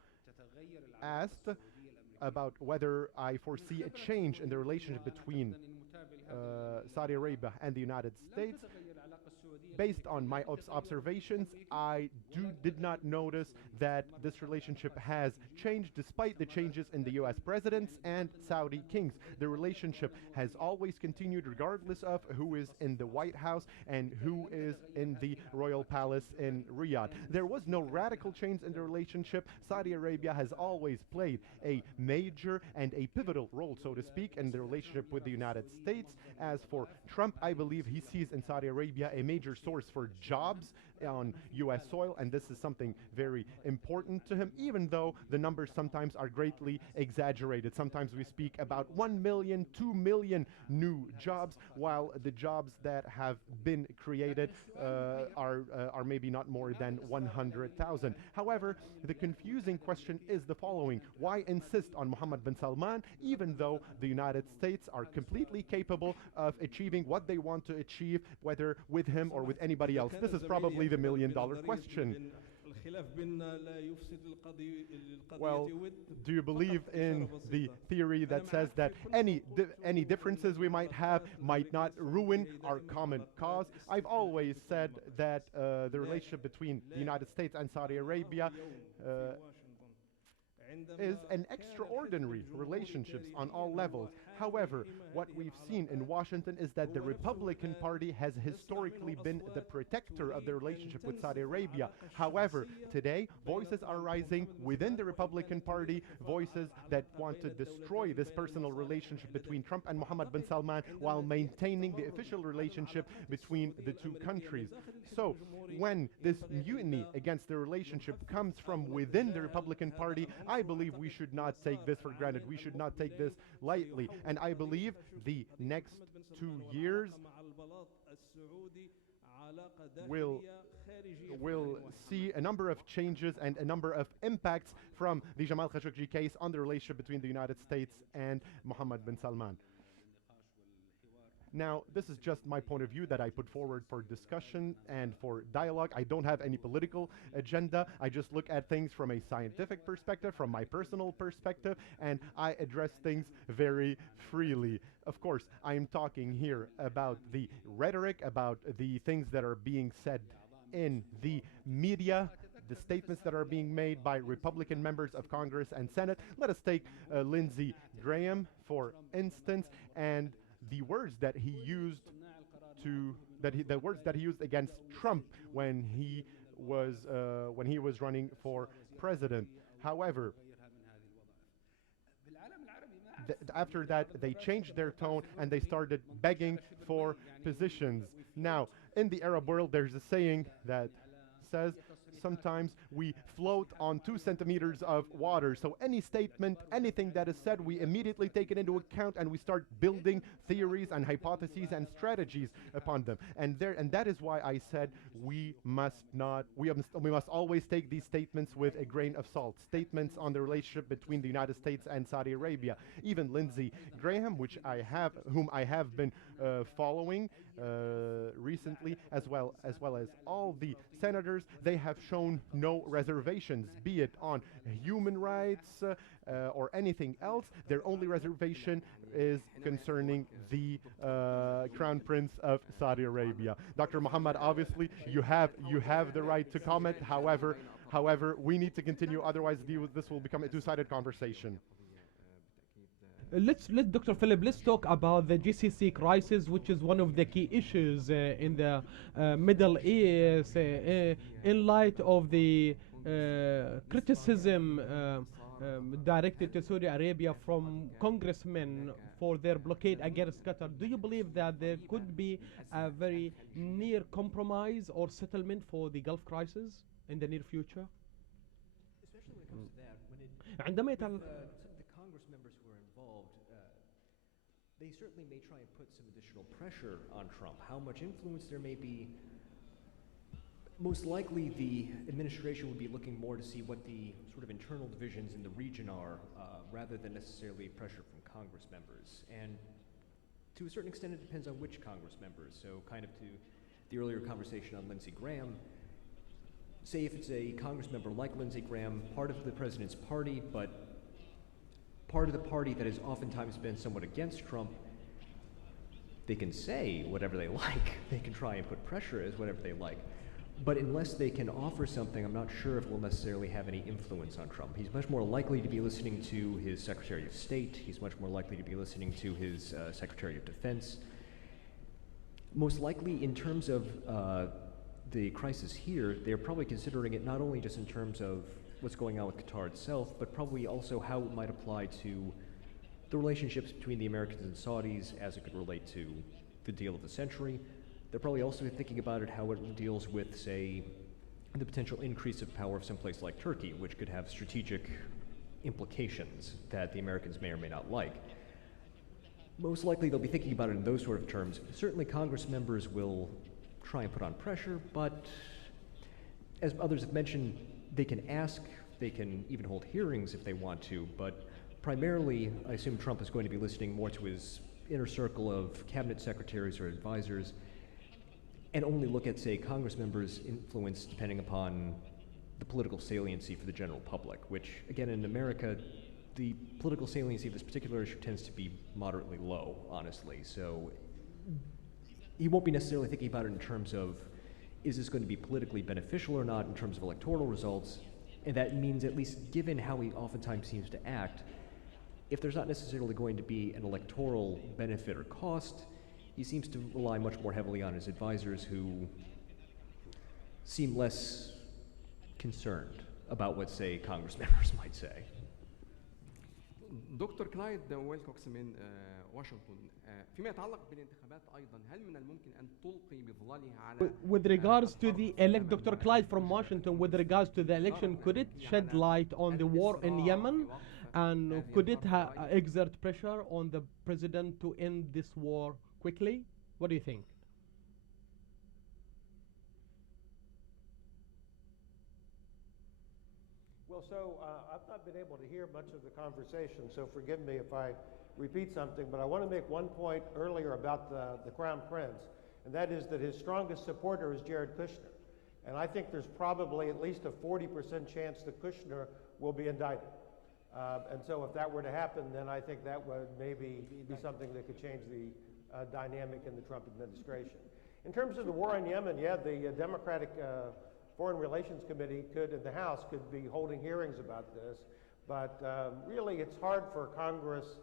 asked about whether I foresee a change in the relationship between Saudi Arabia and the United States, based on my observations, I did not notice that this relationship has changed despite the changes in the US presidents and Saudi kings. The relationship has always continued regardless of who is in the White House and who is in the royal palace in Riyadh. There was no radical change in the relationship. Saudi Arabia has always played a major and a pivotal role, so to speak, in the relationship with the United States. As for Trump, I believe he sees in Saudi Arabia a major source for jobs on US soil, and this is something very important to him, even though the numbers sometimes are greatly exaggerated. Sometimes we speak about 1 million, 2 million new jobs, while the jobs that have been created are maybe not more than 100,000. However, the confusing question is the following: why insist on Mohammed bin Salman, even though the United States are completely capable of achieving what they want to achieve, whether with him or with anybody else? This is probably the million-dollar question. Well, do you believe in the theory that says that any differences we might have might not ruin our common cause? I've always said that the relationship between the United States and Saudi Arabia is an extraordinary relationship on all levels. However, what we've seen in Washington is that the Republican Party has historically been the protector of the relationship with Saudi Arabia. However, today, voices are rising within the Republican Party, voices that want to destroy this personal relationship between Trump and Mohammed bin Salman while maintaining the official relationship between the two countries. So, when this mutiny against the relationship comes from within the Republican Party, I believe we should not take this for granted. We should not take this lightly. And I believe the next 2 years will see a number of changes and a number of impacts from the Jamal Khashoggi case on the relationship between the United States and Mohammed bin Salman. Now, this is just my point of view that I put forward for discussion and for dialogue. I don't have any political agenda. I just look at things from a scientific perspective, from my personal perspective, and I address things very freely. Of course, I am talking here about the rhetoric, about the things that are being said in the media, the statements that are being made by Republican members of Congress and Senate. Let us take Lindsey Graham, for instance, and the words that he used against Trump when he was running for president. However, after that, they changed their tone and they started begging for positions. Now, in the Arab world, there's a saying that says, sometimes we float on 2 centimeters of water. So any statement, anything that is said, we immediately take it into account and we start building theories and hypotheses and strategies upon them. And that is why I said we must always take these statements with a grain of salt. Statements on the relationship between the United States and Saudi Arabia. Even Lindsey Graham, whom I have been following recently, as well as all the senators, they have shown no reservations, be it on human rights or anything else. Their only reservation is concerning the Crown Prince of Saudi Arabia. Dr. Muhammad, obviously, you have the right to comment. However, we need to continue, otherwise this will become a two-sided conversation. Let's Dr. Philip, let's talk about the GCC crisis, which is one of the key issues in the Middle East, in light of the criticism directed to Saudi Arabia from congressmen for their blockade against Qatar. Do you believe that there could be a very near compromise or settlement for the Gulf crisis in the near future? Especially when it comes to that, some of the Congress members who are involved, they certainly may try and put some additional pressure on Trump. How much influence there may be, most likely the administration would be looking more to see what the sort of internal divisions in the region are, rather than necessarily pressure from Congress members. And to a certain extent, it depends on which Congress members. So kind of to the earlier conversation on Lindsey Graham, say if it's a Congress member like Lindsey Graham, part of the president's party, but part of the party that has oftentimes been somewhat against Trump, they can say whatever they like. They can try and put pressure as whatever they like. But unless they can offer something, I'm not sure if it will necessarily have any influence on Trump. He's much more likely to be listening to his Secretary of State. He's much more likely to be listening to his Secretary of Defense. Most likely, in terms of the crisis here, they're probably considering it not only just in terms of what's going on with Qatar itself, but probably also how it might apply to the relationships between the Americans and Saudis as it could relate to the deal of the century. They're probably also thinking about it how it deals with, say, the potential increase of power of someplace like Turkey, which could have strategic implications that the Americans may or may not like. Most likely they'll be thinking about it in those sort of terms. Certainly Congress members will try and put on pressure, but as others have mentioned, they can ask, they can even hold hearings if they want to, but primarily I assume Trump is going to be listening more to his inner circle of cabinet secretaries or advisors, and only look at, say, Congress members' influence depending upon the political saliency for the general public, which, again, in America, the political saliency of this particular issue tends to be moderately low, honestly. So he won't be necessarily thinking about it in terms of, is this going to be politically beneficial or not in terms of electoral results? And that means, at least given how he oftentimes seems to act, if there's not necessarily going to be an electoral benefit or cost, he seems to rely much more heavily on his advisors who seem less concerned about what, say, Congress members might say. دكتور كلايد ويلكوكس من واشنطن، فيما يتعلق بالانتخابات أيضا هل من الممكن أن تلقي بظلالها على With regards to the Dr. Clyde from Washington, with regards to the election, could it shed light on the war in Yemen, and could it exert pressure on the president to end this war quickly? What do you think? Well, so I've not been able to hear much of the conversation, so forgive me if I repeat something, but I want to make one point earlier about the Crown Prince, and that is that his strongest supporter is Jared Kushner. And I think there's probably at least a 40% chance that Kushner will be indicted. And so if that were to happen, then I think that would maybe be something that could change the dynamic in the Trump administration. In terms of the war in Yemen, yeah, the Democratic Foreign Relations Committee in the House could be holding hearings about this, but really it's hard for Congress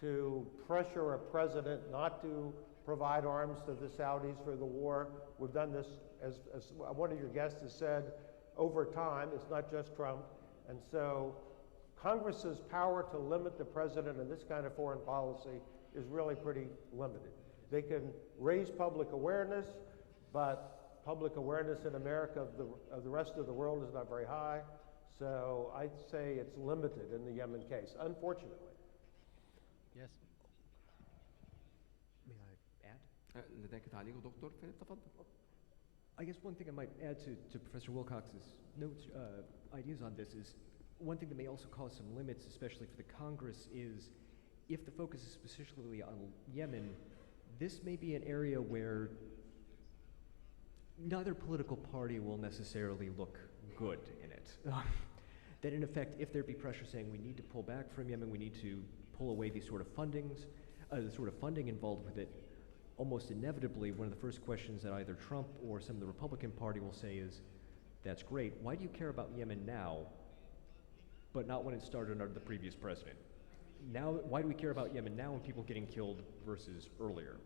to pressure a president not to provide arms to the Saudis for the war. We've done this, as one of your guests has said, over time. It's not just Trump. And so Congress's power to limit the president in this kind of foreign policy is really pretty limited. They can raise public awareness, but public awareness in America of the rest of the world is not very high. So I'd say it's limited in the Yemen case, unfortunately. Yes. May I add? لديك تعليق دكتور؟ تفضل. I guess one thing I might add to Professor Wilcox's notes, ideas on this is, one thing that may also cause some limits, especially for the Congress, is if the focus is specifically on Yemen, this may be an area where neither political party will necessarily look good in it. That in effect, if there be pressure saying we need to pull back from Yemen, we need to pull away these sort of fundings, the sort of funding involved with it, almost inevitably, one of the first questions that either Trump or some of the Republican Party will say is, that's great, why do you care about Yemen now, but not when it started under the previous president? Now, why do we care about Yemen now when people getting killed versus earlier?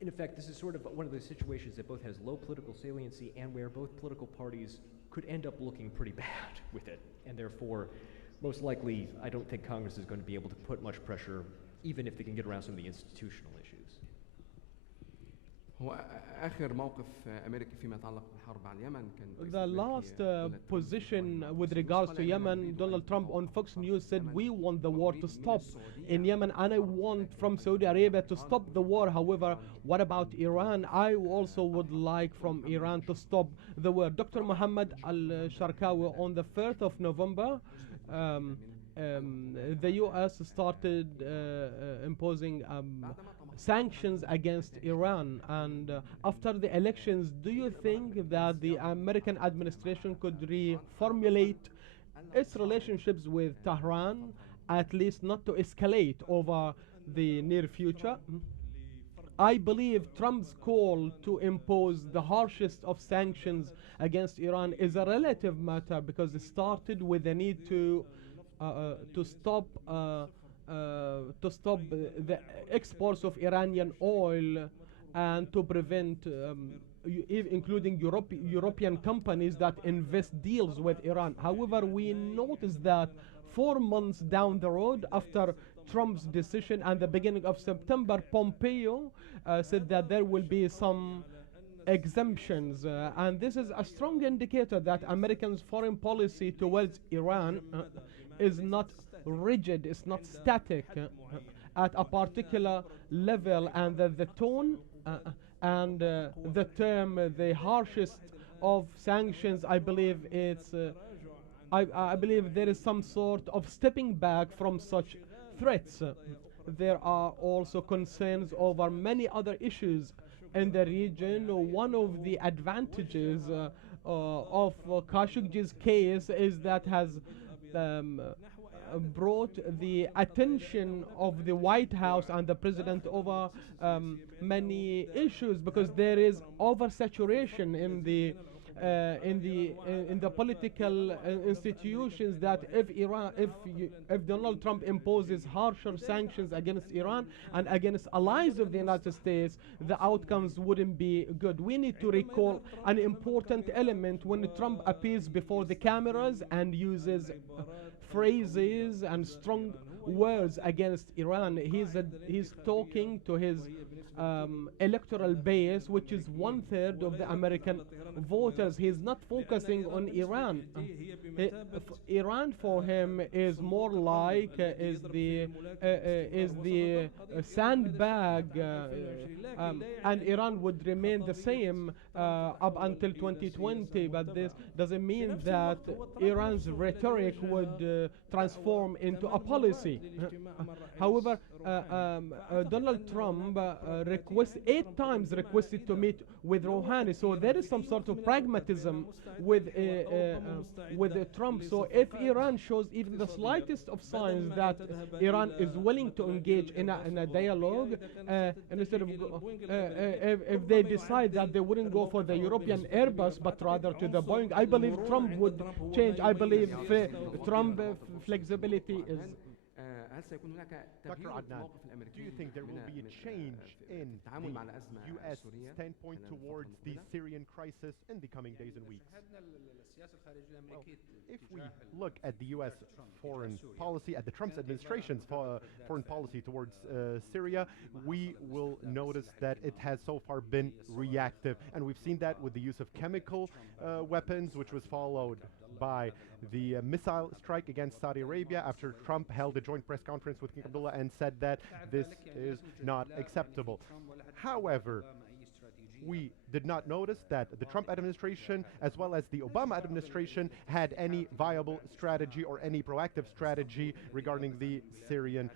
In effect, this is sort of one of those situations that both has low political saliency and where both political parties could end up looking pretty bad with it. And therefore, most likely, I don't think Congress is going to be able to put much pressure, even if they can get around some of the institutional issues. هو آخر موقف أمريكي فيما يتعلق بالحرب على اليمن كان The last position with regards to Yemen, Donald Trump on Fox News said, we want the war to stop in Yemen, and I want from Saudi Arabia to stop the war. However, what about Iran? I also would like from Iran to stop the war. Dr. Mohammed Al-Sharkawi, on the 1st of November, the U.S. started imposing sanctions against Iran, and after the elections, do you think that the American administration could reformulate its relationships with Tehran, at least not to escalate over the near future? I believe Trump's call to impose the harshest of sanctions against Iran is a relative matter, because it started with the need to stop the exports of Iranian oil, and to prevent, including European companies that invest deals with Iran. However, we noticed that 4 months down the road, after Trump's decision and the beginning of September, Pompeo said that there will be some exemptions, and this is a strong indicator that Americans' foreign policy towards Iran is not rigid, it's not static at a particular level, and that the tone and the term the harshest of sanctions, I believe it's I believe there is some sort of stepping back from such threats. There are also concerns over many other issues in the region. One of the advantages of Khashoggi's case is that has brought the attention of the White House and the President over many issues, because there is oversaturation in the political institutions, that if Donald Trump imposes harsher sanctions against Iran and against allies of the United States, the outcomes wouldn't be good. We need to recall an important element when Trump appears before the cameras and uses phrases and strong words against Iran. He's talking to his electoral base, which is 1/3 of the American voters. He's not focusing on Iran. Iran for him is more like is the sandbag, and Iran would remain the same up until 2020. But this doesn't mean that Iran's rhetoric would transform into a policy. However, Donald Trump 8 times requested to meet with Rouhani, so there is some sort of pragmatism with Trump. So if Iran shows even the slightest of signs that Iran is willing to engage in a dialogue, and instead of if they decide that they wouldn't go for the European Airbus but rather to the Boeing, I believe Trump would change. I believe Trump flexibility is هل سيكون هناك Dr. تغيير في Adnan, الموقف do الأمريكي you think there will be a change في in التعامل مع the الأزمة U.S. السورية standpoint خلال الفترة towards the المقبلة؟ Syrian crisis in the coming days and weeks? Well, if we look at the U.S. foreign policy, at the Trump administration's foreign policy towards Syria, we will notice that it has so far been reactive. And we've seen that with the use of chemical weapons, which was followed by the missile strike against Saudi Arabia after Trump held a joint press conference with King Abdullah and said that this is not acceptable. However, we did not notice that the Trump administration as well as the Obama administration had any viable strategy or any proactive strategy regarding the Syrian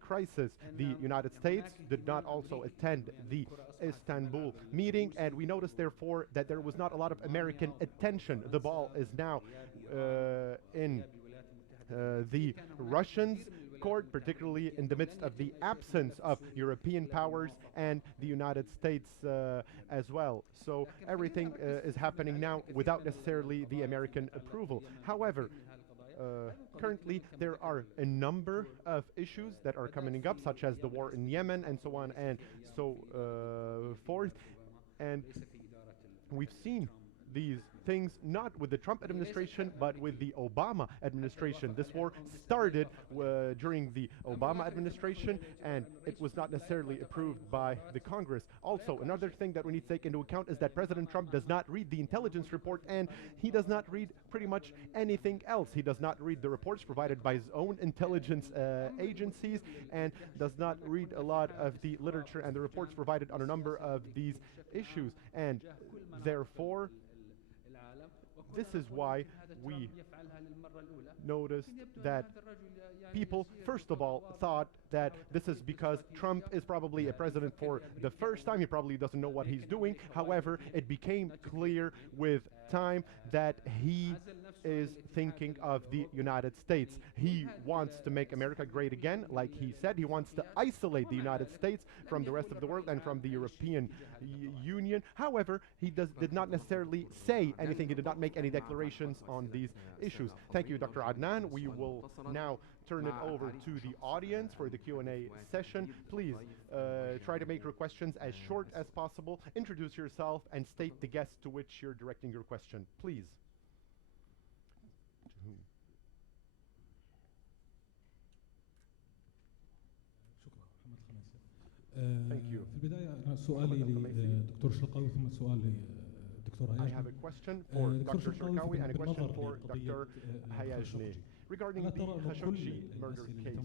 crisis. The United States did not also attend the Istanbul meeting, and we noticed therefore that there was not a lot of American attention. The ball is now in the Russians' court, particularly in the midst of the absence of European powers and the United States as well. So everything is happening now without necessarily the American approval. However, currently there are a number of issues that are coming up, such as the war in Yemen and so on and so forth. And we've seen these things not with the Trump administration but with the Obama administration. This war started during the Obama administration, and it was not necessarily approved by the Congress. Also, another thing that we need to take into account is that President Trump does not read the intelligence report, and he does not read pretty much anything else. He does not read the reports provided by his own intelligence agencies, and does not read a lot of the literature and the reports provided on a number of these issues. And therefore, this is why we noticed that people, first of all, thought that this is because Trump is probably a president for the first time. He probably doesn't know what he's doing. However, it became clear with time that he is thinking of the United States. He wants to make America great again, like he said. He wants to isolate the United States from the rest of the world and from the European Union. However, he did not necessarily say anything. He did not make any declarations on these issues. Thank you, Dr. Adnan. We will now turn it over to the audience for the Q&A session. Please try to make your questions as short as possible. Introduce yourself and state the guest to which you're directing your question. Please. Thank you. في البداية أنا سؤالي لدكتور شرقاوي ثم سؤال لدكتور I هياجني. have a question for Dr. Shirkawi and a question for Dr. Hayajni. Regarding the Khashoggi murder case,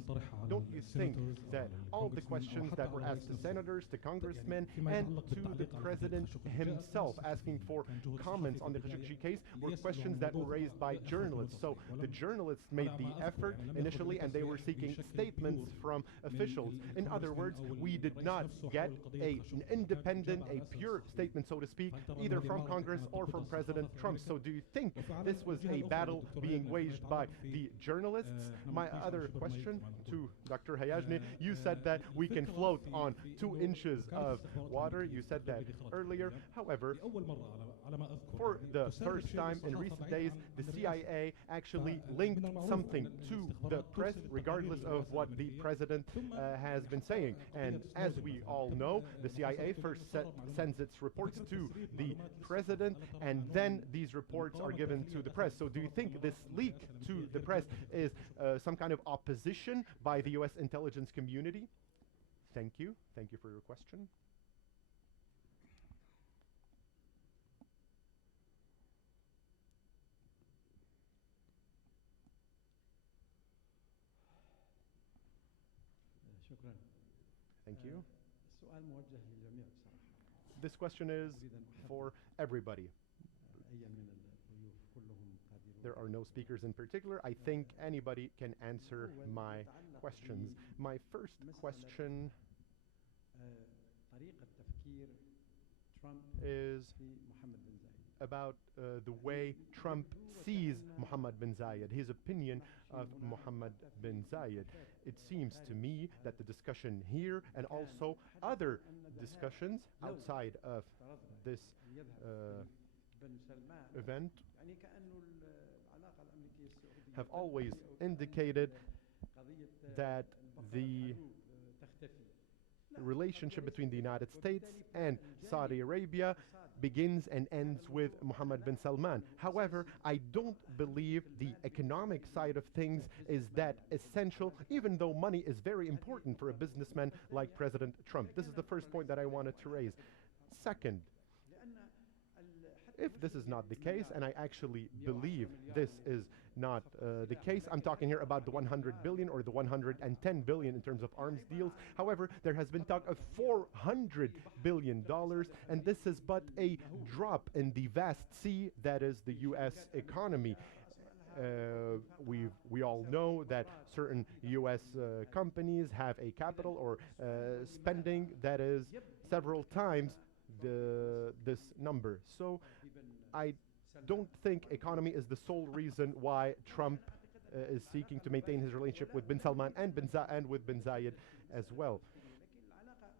don't you think that all the questions that were asked to senators, to congressmen, and to the president himself asking for comments on the Khashoggi case were questions that were raised by journalists? So the journalists made the effort initially, and they were seeking statements from officials. In other words, we did not get an independent, a pure statement, so to speak, either from Congress or from President Trump. So do you think this was a battle being waged by the journalists? My other question to Dr. Hayajni, you said that we can float on 2 inches of water. You said that earlier. However, for the first time in recent days, the CIA actually linked something to the press, regardless of what the president has been saying. And as we all know, the CIA first sends its reports to the president, and then these reports are given to the press. So do you think this leak to the press is some kind of opposition by the U.S. intelligence community? Thank you. Thank you for your question. Thank you. This question is for everybody. There are no speakers in particular. I think anybody can answer my questions. My first question is about the way Trump sees Mohammed bin Zayed, his opinion of Mohammed bin Zayed. It seems to me that the discussion here and also other discussions outside of this event have always indicated that the relationship between the United States and Saudi Arabia begins and ends with Mohammed bin Salman. However, I don't believe the economic side of things is that essential, even though money is very important for a businessman like President Trump. This is the first point that I wanted to raise. Second, if this is not the case, and I actually believe this is not the case, I'm talking here about the 100 billion or the 110 billion in terms of arms deals. However, there has been talk of $400 billion, and this is but a drop in the vast sea that is the U.S. economy. We all know that certain U.S. companies have a capital or spending that is several times this number. So I don't think economy is the sole reason why Trump is seeking to maintain his relationship with bin Salman and with bin Zayed as well.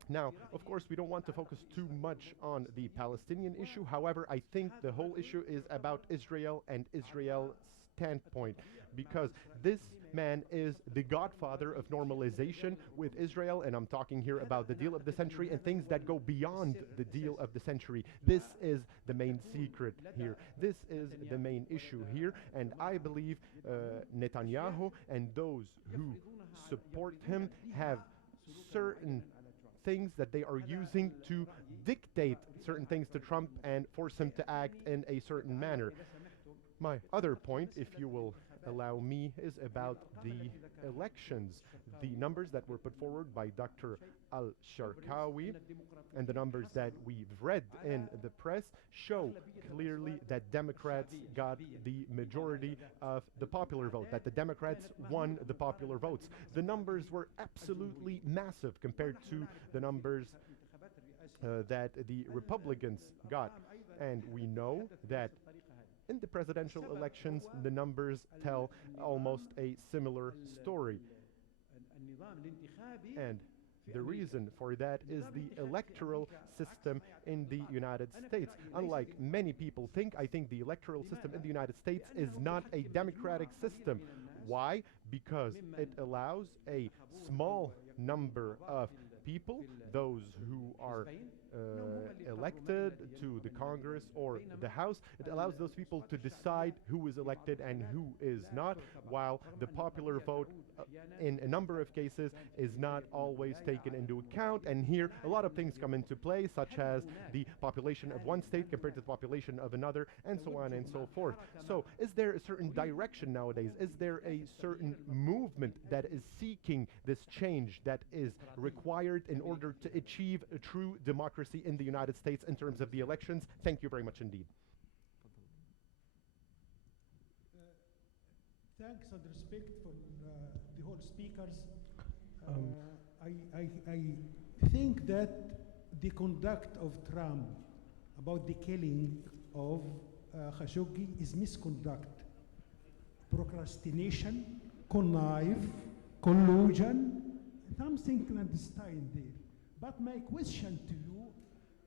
Now, of course, we don't want to focus too much on the Palestinian issue. However, I think the whole issue is about Israel and Israel's standpoint, because this man is the godfather of normalization with Israel, and I'm talking here about the deal of the century and things that go beyond the deal of the century. This is the main secret here. This is the main issue here, and I believe Netanyahu and those who support him have certain things that they are using to dictate certain things to Trump and force him to act in a certain manner. My other point, if you will allow me, is about the elections. The numbers that were put forward by Dr. Al-Sharkawi and the numbers that we've read in the press show clearly that Democrats got the majority of the popular vote, that the Democrats won the popular votes. The numbers were absolutely massive compared to the numbers that the Republicans got. And we know that in the presidential elections, the numbers tell almost a similar story. And the reason for that is the electoral system in the United States. Unlike many people think, I think the electoral system in the United States is not a democratic system. Why? Because it allows a small number of people, those who are elected to the Congress or the House, it allows those people to decide who is elected and who is not, while the popular vote in a number of cases is not always taken into account. And here a lot of things come into play, such as the population of one state compared to the population of another, and so on and so forth. So is there a certain direction nowadays? Is there a certain movement that is seeking this change that is required in order to achieve a true democracy in the United States in terms of the elections? Thank you very much indeed. Thanks and respect for the whole speakers. I think that the conduct of Trump about the killing of Khashoggi is misconduct, procrastination, connive, collusion, something clandestine there. But my question to you,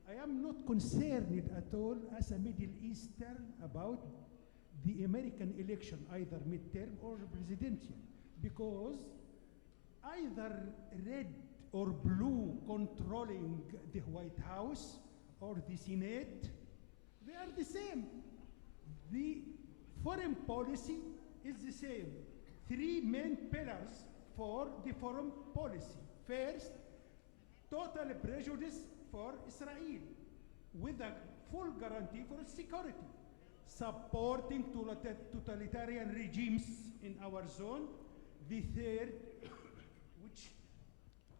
I am not concerned at all as a Middle Eastern about the American election, either midterm or presidential, because either red or blue controlling the White House or the Senate, they are the same. The foreign policy is the same. Three main pillars for the foreign policy. First, total prejudice for Israel with a full guarantee for security. Supporting totalitarian regimes in our zone. The third, which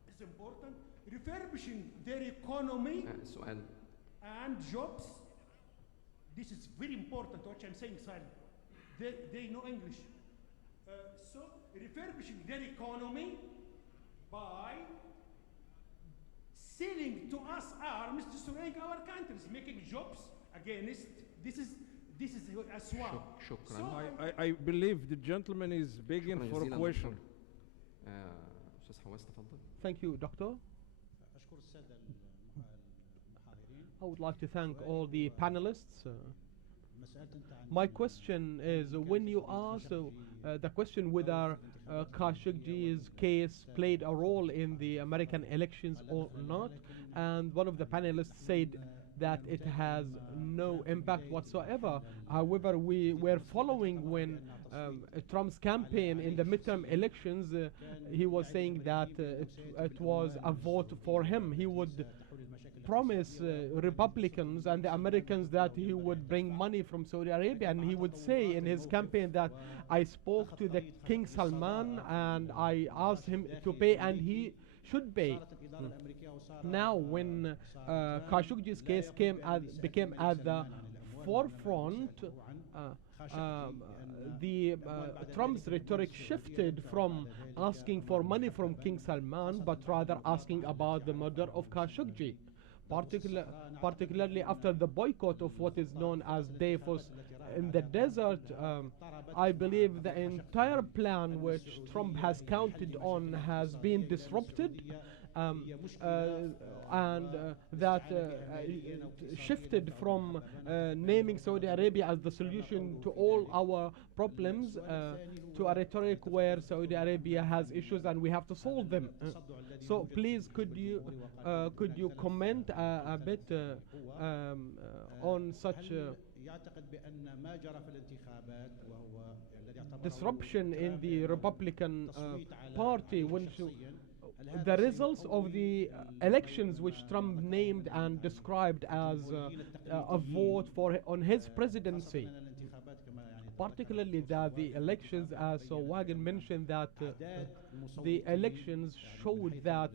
is important, refurbishing their economy and jobs. This is very important, what I'm saying, Salim. They know English. So, refurbishing their economy by selling to us arms, destroying our countries, making jobs against. This is a swap. شكرا. So I believe the gentleman is begging شكراً for a جزيلاً question. دكتور. أستاذ حواس تفضل. Thank you, Doctor. أشكر السادة المحاضرين. I would like to thank all the panelists My question is, when you ask the question whether Khashoggi's case played a role in the American elections or not, and one of the panelists said that it has no impact whatsoever. However, we were following when Trump's campaign in the midterm elections, he was saying that it was a vote for him. He would promise Republicans and the Americans that he would bring money from Saudi Arabia, and he would say in his campaign that I spoke to the King Salman and I asked him to pay, and he should pay. Now when Khashoggi's case became at the forefront, Trump's rhetoric shifted from asking for money from King Salman, but rather asking about the murder of Khashoggi. Particularly after the boycott of what is known as Davos in the desert, I believe the entire plan which Trump has counted on has been disrupted, and that shifted from naming Saudi Arabia as the solution to all our problems to a rhetoric where Saudi Arabia has issues and we have to solve them. So please, could you comment a bit on such disruption in the Republican Party when the results of the elections which Trump named and described as a vote on his presidency, particularly that the elections, as Wagen mentioned, that the elections showed that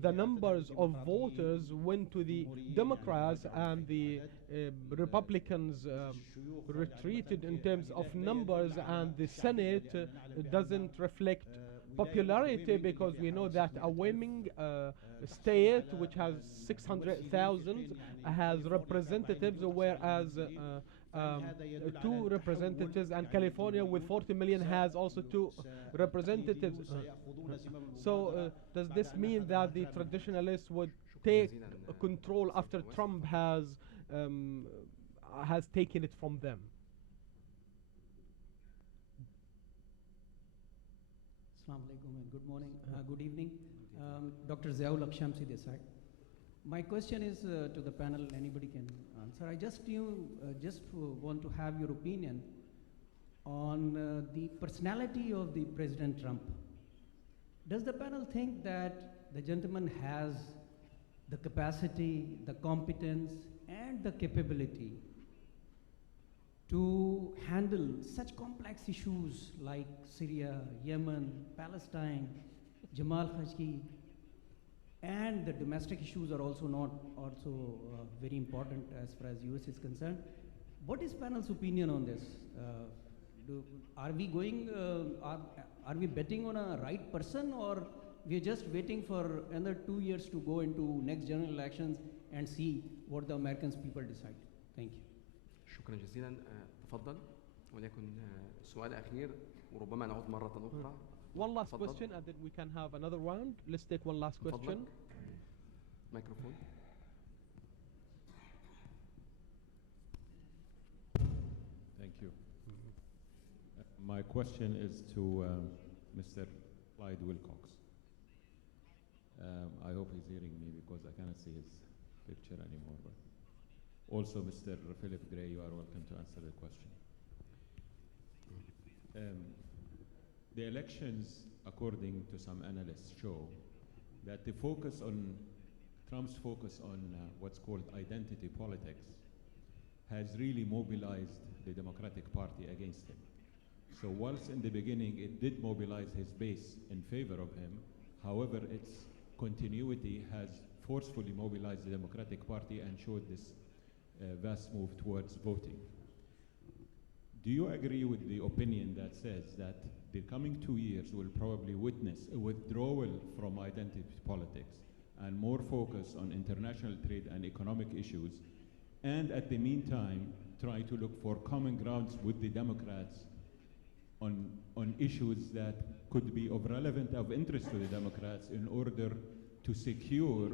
the numbers of voters went to the Democrats and the Republicans retreated in terms of numbers, and the Senate doesn't reflect popularity, because we know that a Wyoming state which has 600,000 has representatives, whereas 2 representatives, and California with 40 million has also 2 representatives. So does this mean that the traditionalists would take control after Trump has taken it from them? Assalamu alaikum and good morning, good evening. Dr. Ziaul Akshamsi this side. My question is to the panel, anybody can answer. I just want to have your opinion on the personality of the President Trump. Does the panel think that the gentleman has the capacity, the competence, and the capability to handle such complex issues like Syria, Yemen, Palestine, Jamal Khashoggi, and the domestic issues are also very important as far as US is concerned? What is panel's opinion on this? Are we betting on a right person, or we're just waiting for another 2 years to go into next general elections and see what the Americans people decide? Thank you. شكرا جزيلا. تفضل، وليكن سؤال أخير وربما نعود مرة أخرى. One last question and then we can have another round. Let's take one last question. Microphone. Thank you. My question is to Mr. Clyde Wilcox. I hope he's hearing me because I cannot see his picture anymore. But also, Mr. Philip Gray, you are welcome to answer the question. The elections, according to some analysts, show that the focus on Trump's focus on what's called identity politics has really mobilized the Democratic Party against him. So whilst in the beginning it did mobilize his base in favor of him, however, its continuity has forcefully mobilized the Democratic Party and showed this vast move towards voting. Do you agree with the opinion that says that the coming 2 years will probably witness a withdrawal from identity politics and more focus on international trade and economic issues, and at the meantime try to look for common grounds with the Democrats on issues that could be of interest to the Democrats in order to secure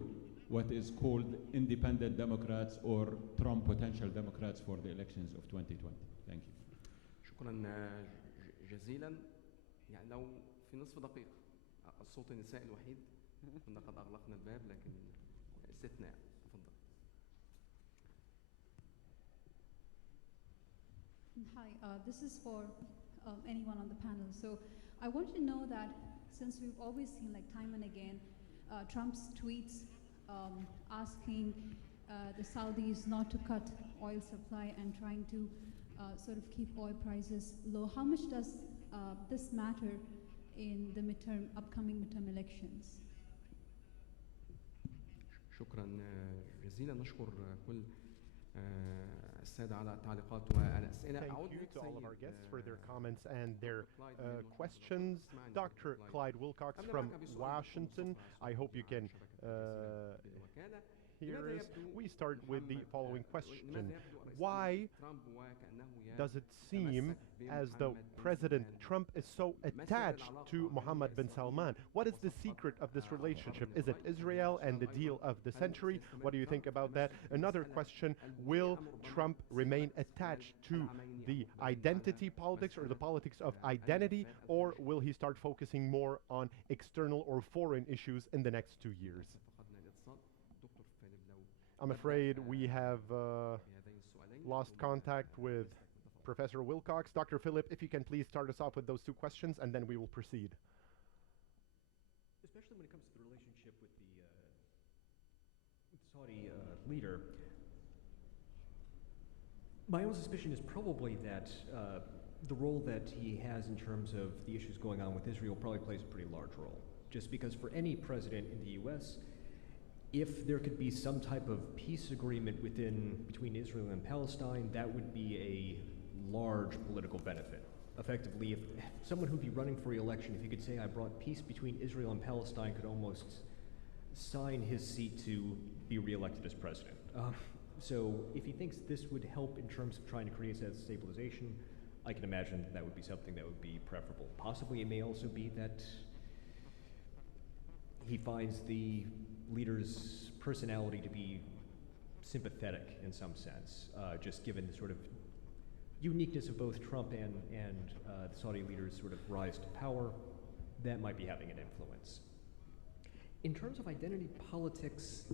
what is called independent Democrats or Trump potential Democrats for the elections of 2020. Thank you. شكرا جزيلا. يعني لو في نصف دقيقة الصوت النسائي الوحيد كنا قد أغلقنا الباب لكن استثناء. تفضل. Hi, this is for anyone on the panel. So I want to know that since we've always seen, like time and again, Trump's tweets asking the Saudis not to cut oil supply and trying to sort of keep oil prices low. How much does this matter in the upcoming midterm elections? شكرا جزيلا. نشكر كل السادة على التعليقات والأسئلة. Thank you to all of our guests for their comments and their questions. Dr. Clyde Wilcox from Washington, I hope you can hear us. We start with the following question. Why does it seem as though President Trump is so attached to Mohammed bin Salman? What is the secret of this relationship? Is it Israel and the deal of the century? What do you think about that? Another question, will Trump remain attached to the identity politics or the politics of identity, or will he start focusing more on external or foreign issues in the next 2 years? I'm afraid we have lost contact with Professor Wilcox. Dr. Philip, if you can please start us off with those two questions, and then we will proceed. Especially when it comes to the relationship with the Saudi leader, my own suspicion is probably that the role that he has in terms of the issues going on with Israel probably plays a pretty large role. Just because for any president in the U.S., if there could be some type of peace agreement between Israel and Palestine, that would be a large political benefit. Effectively, if someone who'd be running for re-election, if you could say I brought peace between Israel and Palestine, could almost sign his seat to be re-elected as president. So if he thinks this would help in terms of trying to create that stabilization, I can imagine that would be something that would be preferable. Possibly it may also be that he finds the leader's personality to be sympathetic in some sense, just given the sort of uniqueness of both Trump and the Saudi leader's sort of rise to power. That might be having an influence. In terms of identity politics,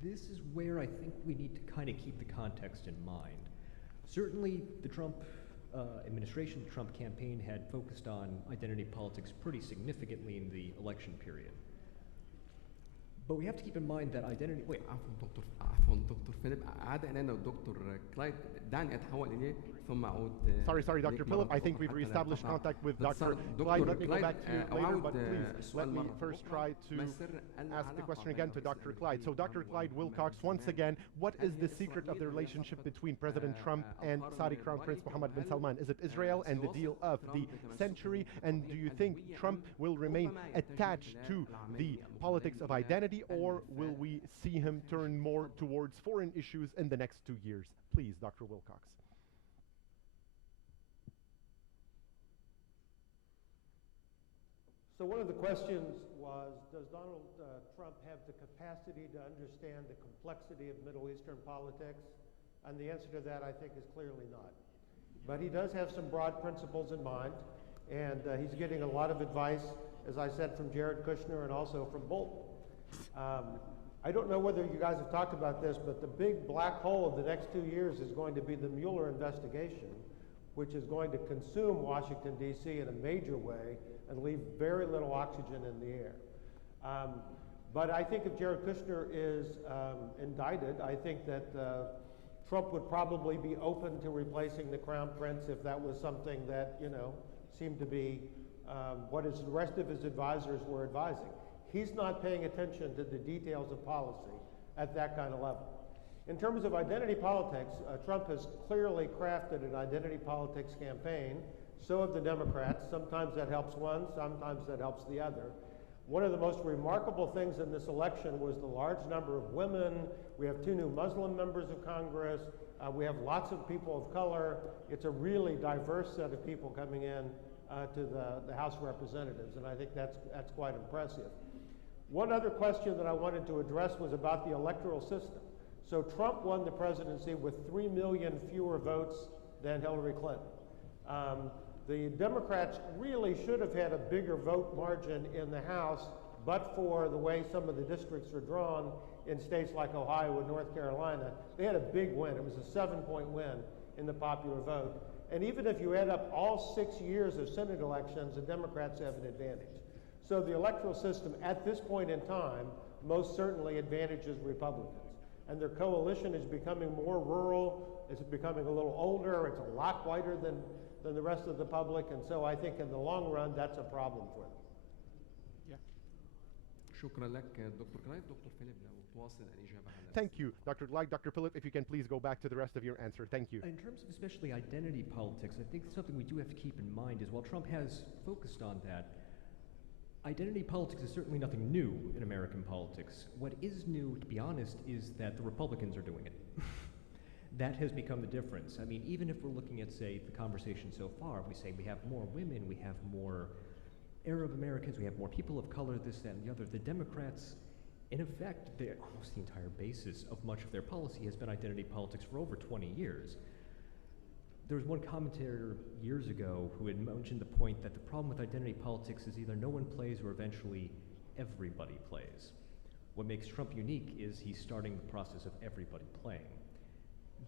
this is where I think we need to kind of keep the context in mind. Certainly the Trump administration, the Trump campaign had focused on identity politics pretty significantly in the election period. But we have to keep in mind that identity... Wait, عفوا دكتور فيليب، عاد إلينا الدكتور كلايد، دعني أتحول إليه ثم أعود. Sorry, Dr. Philip. I think we've reestablished contact with Dr. Clyde. Let me go back to you later, but please let me first try to ask the question again to Dr. Clyde. So, Dr. Clyde Wilcox, once again, what is the secret of the relationship between President Trump and Saudi Crown Prince Mohammed bin Salman? Is it Israel and the deal of the century? And do you think Trump will remain attached to the politics of identity, or will we see him turn more towards foreign issues in the next 2 years? Please, Dr. Wilcox. So one of the questions was, does Donald Trump have the capacity to understand the complexity of Middle Eastern politics? And the answer to that, I think, is clearly not. But he does have some broad principles in mind, and he's getting a lot of advice, as I said, from Jared Kushner and also from Bolton. I don't know whether you guys have talked about this, but the big black hole of the next 2 years is going to be the Mueller investigation, which is going to consume Washington, D.C. in a major way and leave very little oxygen in the air. But I think if Jared Kushner is indicted, I think that Trump would probably be open to replacing the Crown Prince if that was something that, seemed to be what the rest of his advisors were advising. He's not paying attention to the details of policy at that kind of level. In terms of identity politics, Trump has clearly crafted an identity politics campaign. So have the Democrats. Sometimes that helps one, sometimes that helps the other. One of the most remarkable things in this election was the large number of women. We have 2 new Muslim members of Congress. We have lots of people of color. It's a really diverse set of people coming in to the House of Representatives, and I think that's quite impressive. One other question that I wanted to address was about the electoral system. So Trump won the presidency with 3 million fewer votes than Hillary Clinton. The Democrats really should have had a bigger vote margin in the House, but for the way some of the districts are drawn in states like Ohio and North Carolina. They had a big win. It was a 7-point win in the popular vote. And even if you add up all 6 years of Senate elections, the Democrats have an advantage. So the electoral system at this point in time most certainly advantages Republicans. And their coalition is becoming more rural, it's becoming a little older, it's a lot whiter than the rest of the public, and so I think in the long run that's a problem for them. شكرا لك دكتور كلايد. دكتور فيليب لو تواصل الإجابة على Thank you, Dr. Gleig. Dr. Phillip, if you can please go back to the rest of your answer. Thank you. In terms of especially identity politics, I think something we do have to keep in mind is while Trump has focused on that, identity politics is certainly nothing new in American politics. What is new, to be honest, is that the Republicans are doing it. That has become the difference. I mean, even if we're looking at, say, the conversation so far, we say we have more women, we have more Arab Americans, we have more people of color, this, that, and the other. The Democrats, in effect, almost the entire basis of much of their policy has been identity politics for over 20 years. There was one commentator years ago who had mentioned the point that the problem with identity politics is either no one plays or eventually everybody plays. What makes Trump unique is he's starting the process of everybody playing.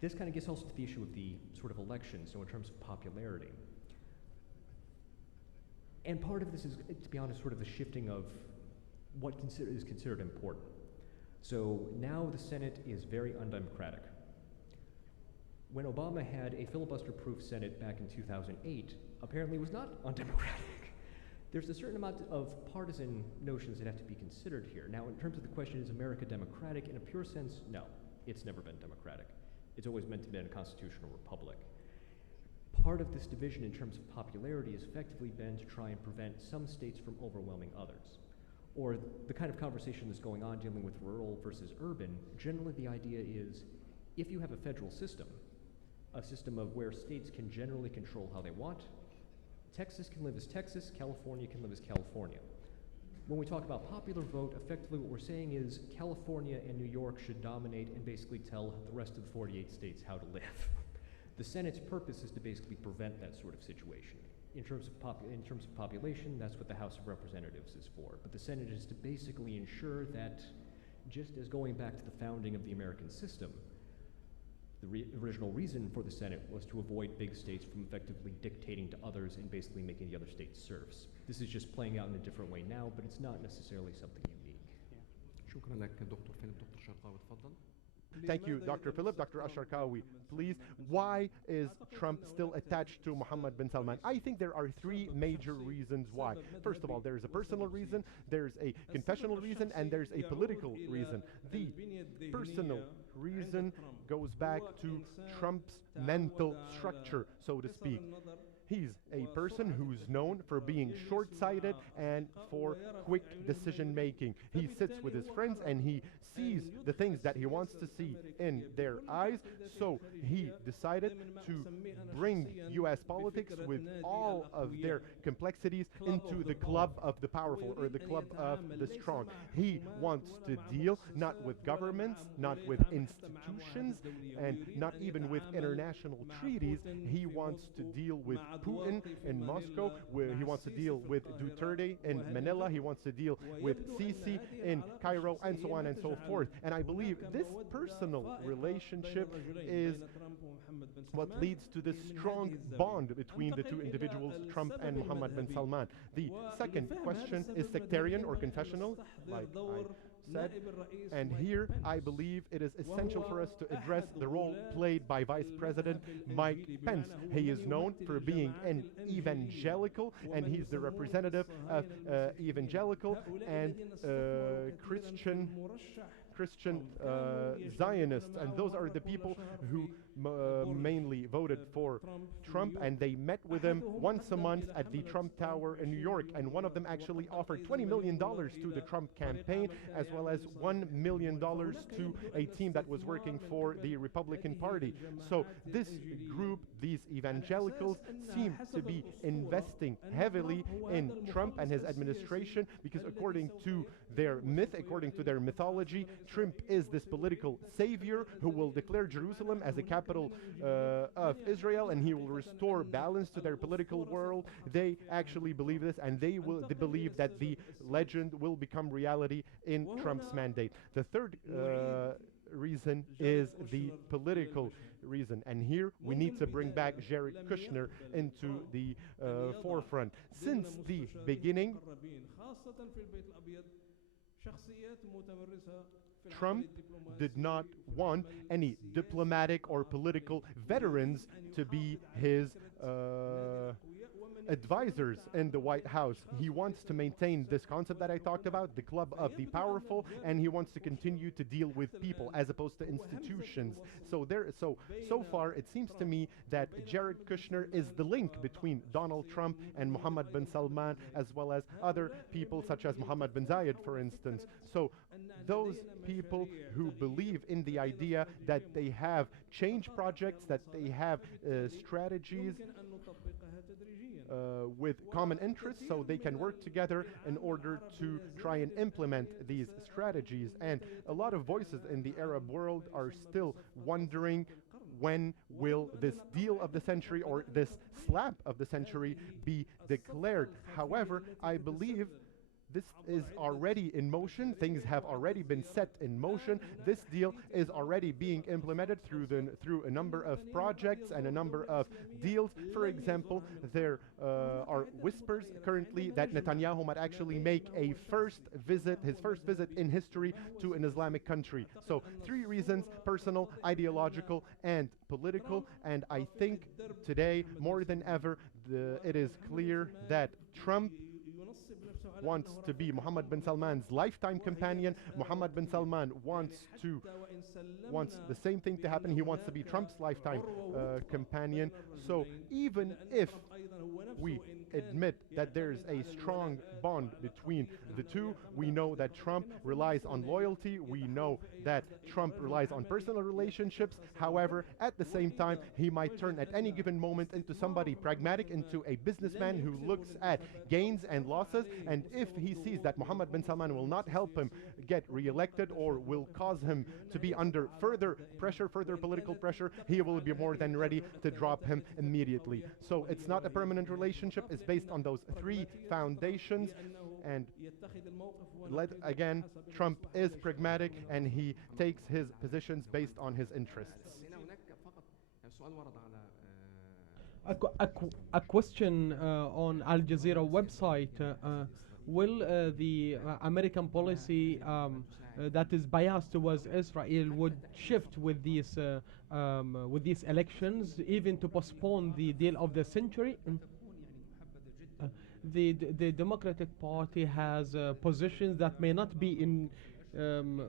This kind of gets also to the issue of the sort of election, so in terms of popularity. And part of this is, to be honest, sort of the shifting of what is considered important. So now the Senate is very undemocratic. When Obama had a filibuster-proof Senate back in 2008, apparently it was not undemocratic. There's a certain amount of partisan notions that have to be considered here. Now, in terms of the question, is America democratic? In a pure sense, no. It's never been democratic. It's always meant to be a constitutional republic. Part of this division in terms of popularity has effectively been to try and prevent some states from overwhelming others. Or the kind of conversation that's going on dealing with rural versus urban, generally the idea is if you have a federal system, a system of where states can generally control how they want, Texas can live as Texas, California can live as California. When we talk about popular vote, effectively what we're saying is California and New York should dominate and basically tell the rest of the 48 states how to live. The Senate's purpose is to basically prevent that sort of situation. In terms of population, that's what the House of Representatives is for. But the Senate is to basically ensure that, just as going back to the founding of the American system, the original reason for the Senate was to avoid big states from effectively dictating to others and basically making the other states serfs. This is just playing out in a different way now, but it's not necessarily something unique. شكرا لك دكتور فيليب. دكتور شرقاوي تفضل. Thank you, Dr. Phillip. Dr. Asharkawi, please. Why is Trump still attached to Mohammed bin Salman? I think there are three major reasons why. First of all, there's a personal reason, there's a confessional reason, and there's a political reason. The personal reason goes back to Trump's mental structure, so to speak. He's a person who's known for being short-sighted and for quick decision-making. He sits with his friends and he sees the things that he wants to see in their eyes. So he decided to bring U.S. politics with all of their complexities into the club of the powerful or the club of the strong. He wants to deal not with governments, not with institutions, and not even with international treaties. He wants to deal with Putin in Moscow, where he wants to deal with Duterte in Manila, he wants to deal with Sisi in Cairo, and so on and so forth. And I believe this personal relationship is what leads to this strong bond between the two individuals, Trump and Mohammed bin Salman. The second question is sectarian or confessional, like I said, and here I believe it is essential for us to address the role played by Vice President Mike Pence. He is known for being an evangelical, and he's the representative of evangelical and Christian Zionists, and those are the people who mainly voted for Trump, and they met with him once a month at the Trump Tower in New York, and one of them actually offered $20 million to the Trump campaign, as well as $1 million to a team that was working for the Republican Party. So this group, these evangelicals, seem to be investing heavily in Trump and his administration, because according to their myth, according to their mythology, Trump is this political savior who will declare Jerusalem as the capital of Israel, and he will restore balance to their political world. They actually believe this, and they believe that the legend will become reality in Trump's mandate. The third reason is the political reason, and here we need to bring back Jared Kushner into the forefront. Since the beginning, Trump did not want any diplomatic or political veterans to be his advisors in the White House. He wants to maintain this concept that I talked about, the club of the powerful, and he wants to continue to deal with people as opposed to institutions. So far, it seems to me that Jared Kushner is the link between Donald Trump and Mohammed bin Salman, as well as other people such as Mohammed bin Zayed, for instance. So those people who believe in the idea that they have change projects, that they have strategies with common interests, so they can work together in order to try and implement these strategies. And a lot of voices in the Arab world are still wondering, when will this deal of the century or this slap of the century be declared? However, I believe this is already in motion. Things have already been set in motion. This deal is already being implemented through a number of projects and a number of deals. For example, there are whispers currently that Netanyahu might actually make his first visit in history to an Islamic country. So 3 reasons: personal, ideological, and political. And I think today, more than ever, it is clear that Trump wants to be Mohammed bin Salman's lifetime companion. Mohammed bin Salman wants the same thing to happen. He wants to be Trump's lifetime companion. So even if we admit that there's a strong bond between the two, we know that Trump relies on loyalty. We know that Trump relies on personal relationships. However, at the same time, he might turn at any given moment into somebody pragmatic, into a businessman who looks at gains and losses. And if he sees that Mohammed bin Salman will not help him get reelected or will cause him to be under further pressure, further political pressure, he will be more than ready to drop him immediately. So it's not a permanent relationship. It's based on those 3 foundations. And again, Trump is pragmatic, and he takes his positions based on his interests. A question on Al Jazeera website. Will the American policy that is biased towards Israel would shift with these elections, even to postpone the deal of the century? The Democratic Party has positions that may not be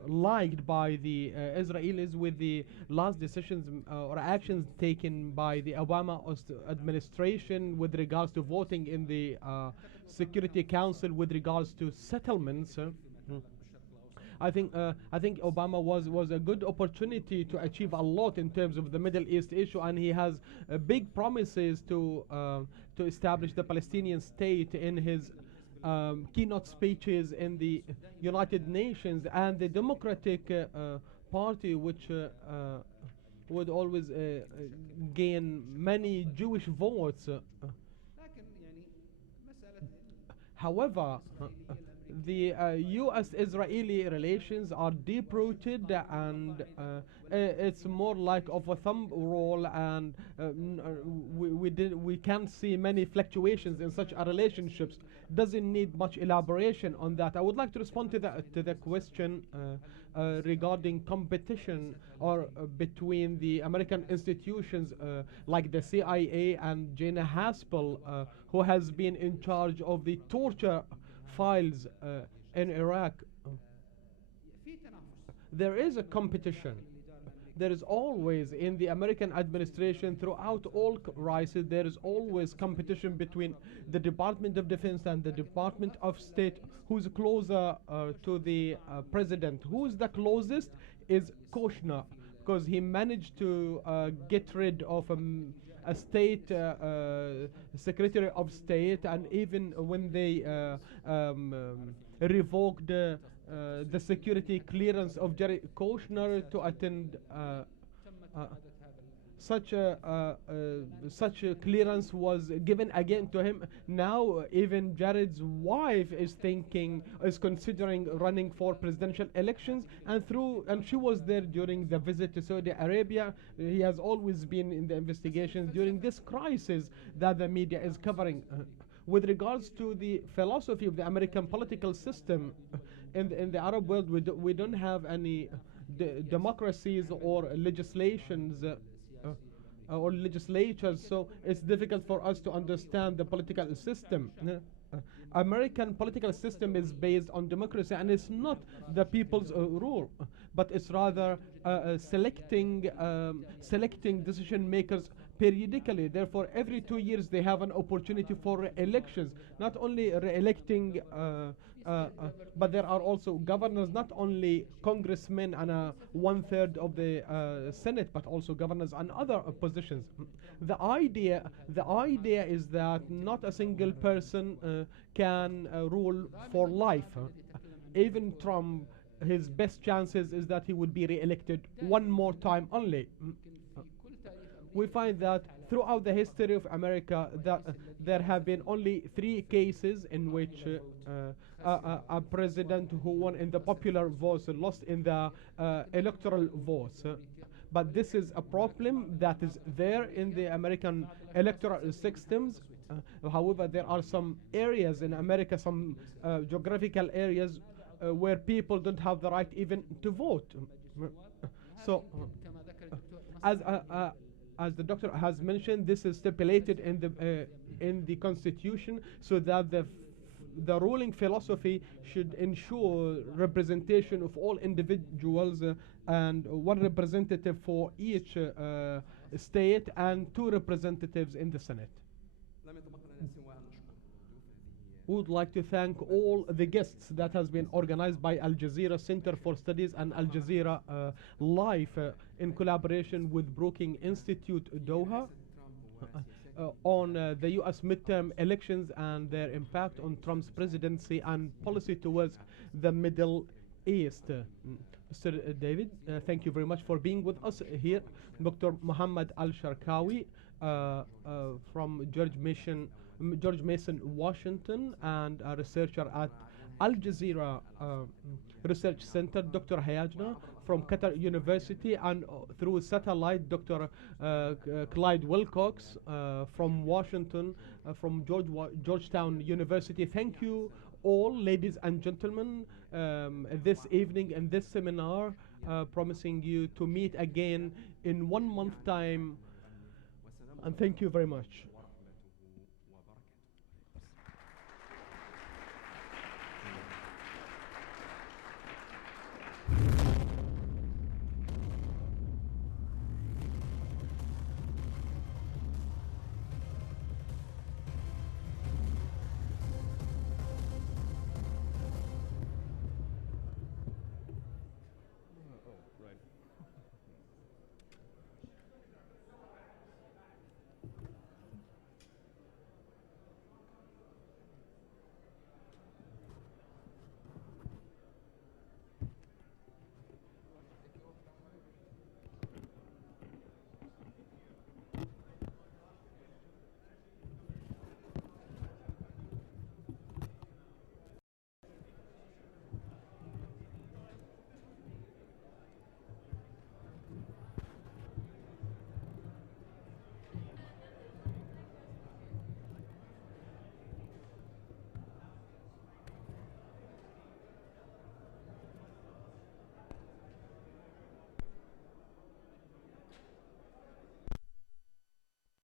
liked by the Israelis with the last decisions or actions taken by the Obama administration with regards to voting in the Security Council with regards to settlements. I think Obama was a good opportunity to achieve a lot in terms of the Middle East issue, and he has big promises to establish the Palestinian state in his keynote speeches in the United Nations. And the Democratic Party, which would always gain many Jewish votes. However, the U.S.-Israeli relations are deep-rooted, and it's more like of a thumb rule, and we can't see many fluctuations in such a relationships. Doesn't need much elaboration on that. I would like to respond to the question regarding competition or between the American institutions like the CIA and Jane Haspel, who has been in charge of the torture files in Iraq. There is a competition. There is always, in the American administration, throughout all crises, there is always competition between the Department of Defense and the Department of State. Who's closer to the president? Who's the closest is Kushner, because he managed to get rid of a state Secretary of State, and even when they revoked the security clearance of Jared Kushner to attend such a clearance was given again to him. Now even Jared's wife is considering running for presidential elections, and she was there during the visit to Saudi Arabia. He has always been in the investigations during this crisis that the media is covering. With regards to the philosophy of the American political system, in the Arab world, we don't have any democracies or legislations or legislatures, so it's difficult for us to understand the political system. American political system is based on democracy, and it's not the people's rule, but it's rather selecting decision makers periodically. Therefore, every 2 years they have an opportunity for elections, not only re-electing but there are also governors, not only congressmen and 1/3 of the Senate, but also governors and other positions. The idea is that not a single person can rule for life. Even Trump, his best chances is that he would be re-elected one more time only. We find that throughout the history of America that there have been only 3 cases in which a president who won in the popular vote lost in the electoral votes. But this is a problem that is there in the American electoral systems. However, there are some areas in America, some geographical areas where people don't have the right even to vote. So, as the doctor has mentioned, this is stipulated in the Constitution, so that the ruling philosophy should ensure representation of all individuals and 1 representative for each state and 2 representatives in the Senate. We would like to thank all the guests that has been organized by Al Jazeera Center for Studies and Al Jazeera Life in collaboration with Brookings Institute Doha on the U.S. midterm elections and their impact on Trump's presidency and policy towards the Middle East. Mr. David, thank you very much for being with us here. Dr. Muhammad Al-Sharkawi from George Mason, Washington, and a researcher at Al Jazeera Research Center, Dr. Hayajna from Qatar University, and through satellite, Dr. Clyde Wilcox from Washington, from Georgetown University. Thank you all, ladies and gentlemen, this evening in this seminar, promising you to meet again in 1 month time, and thank you very much.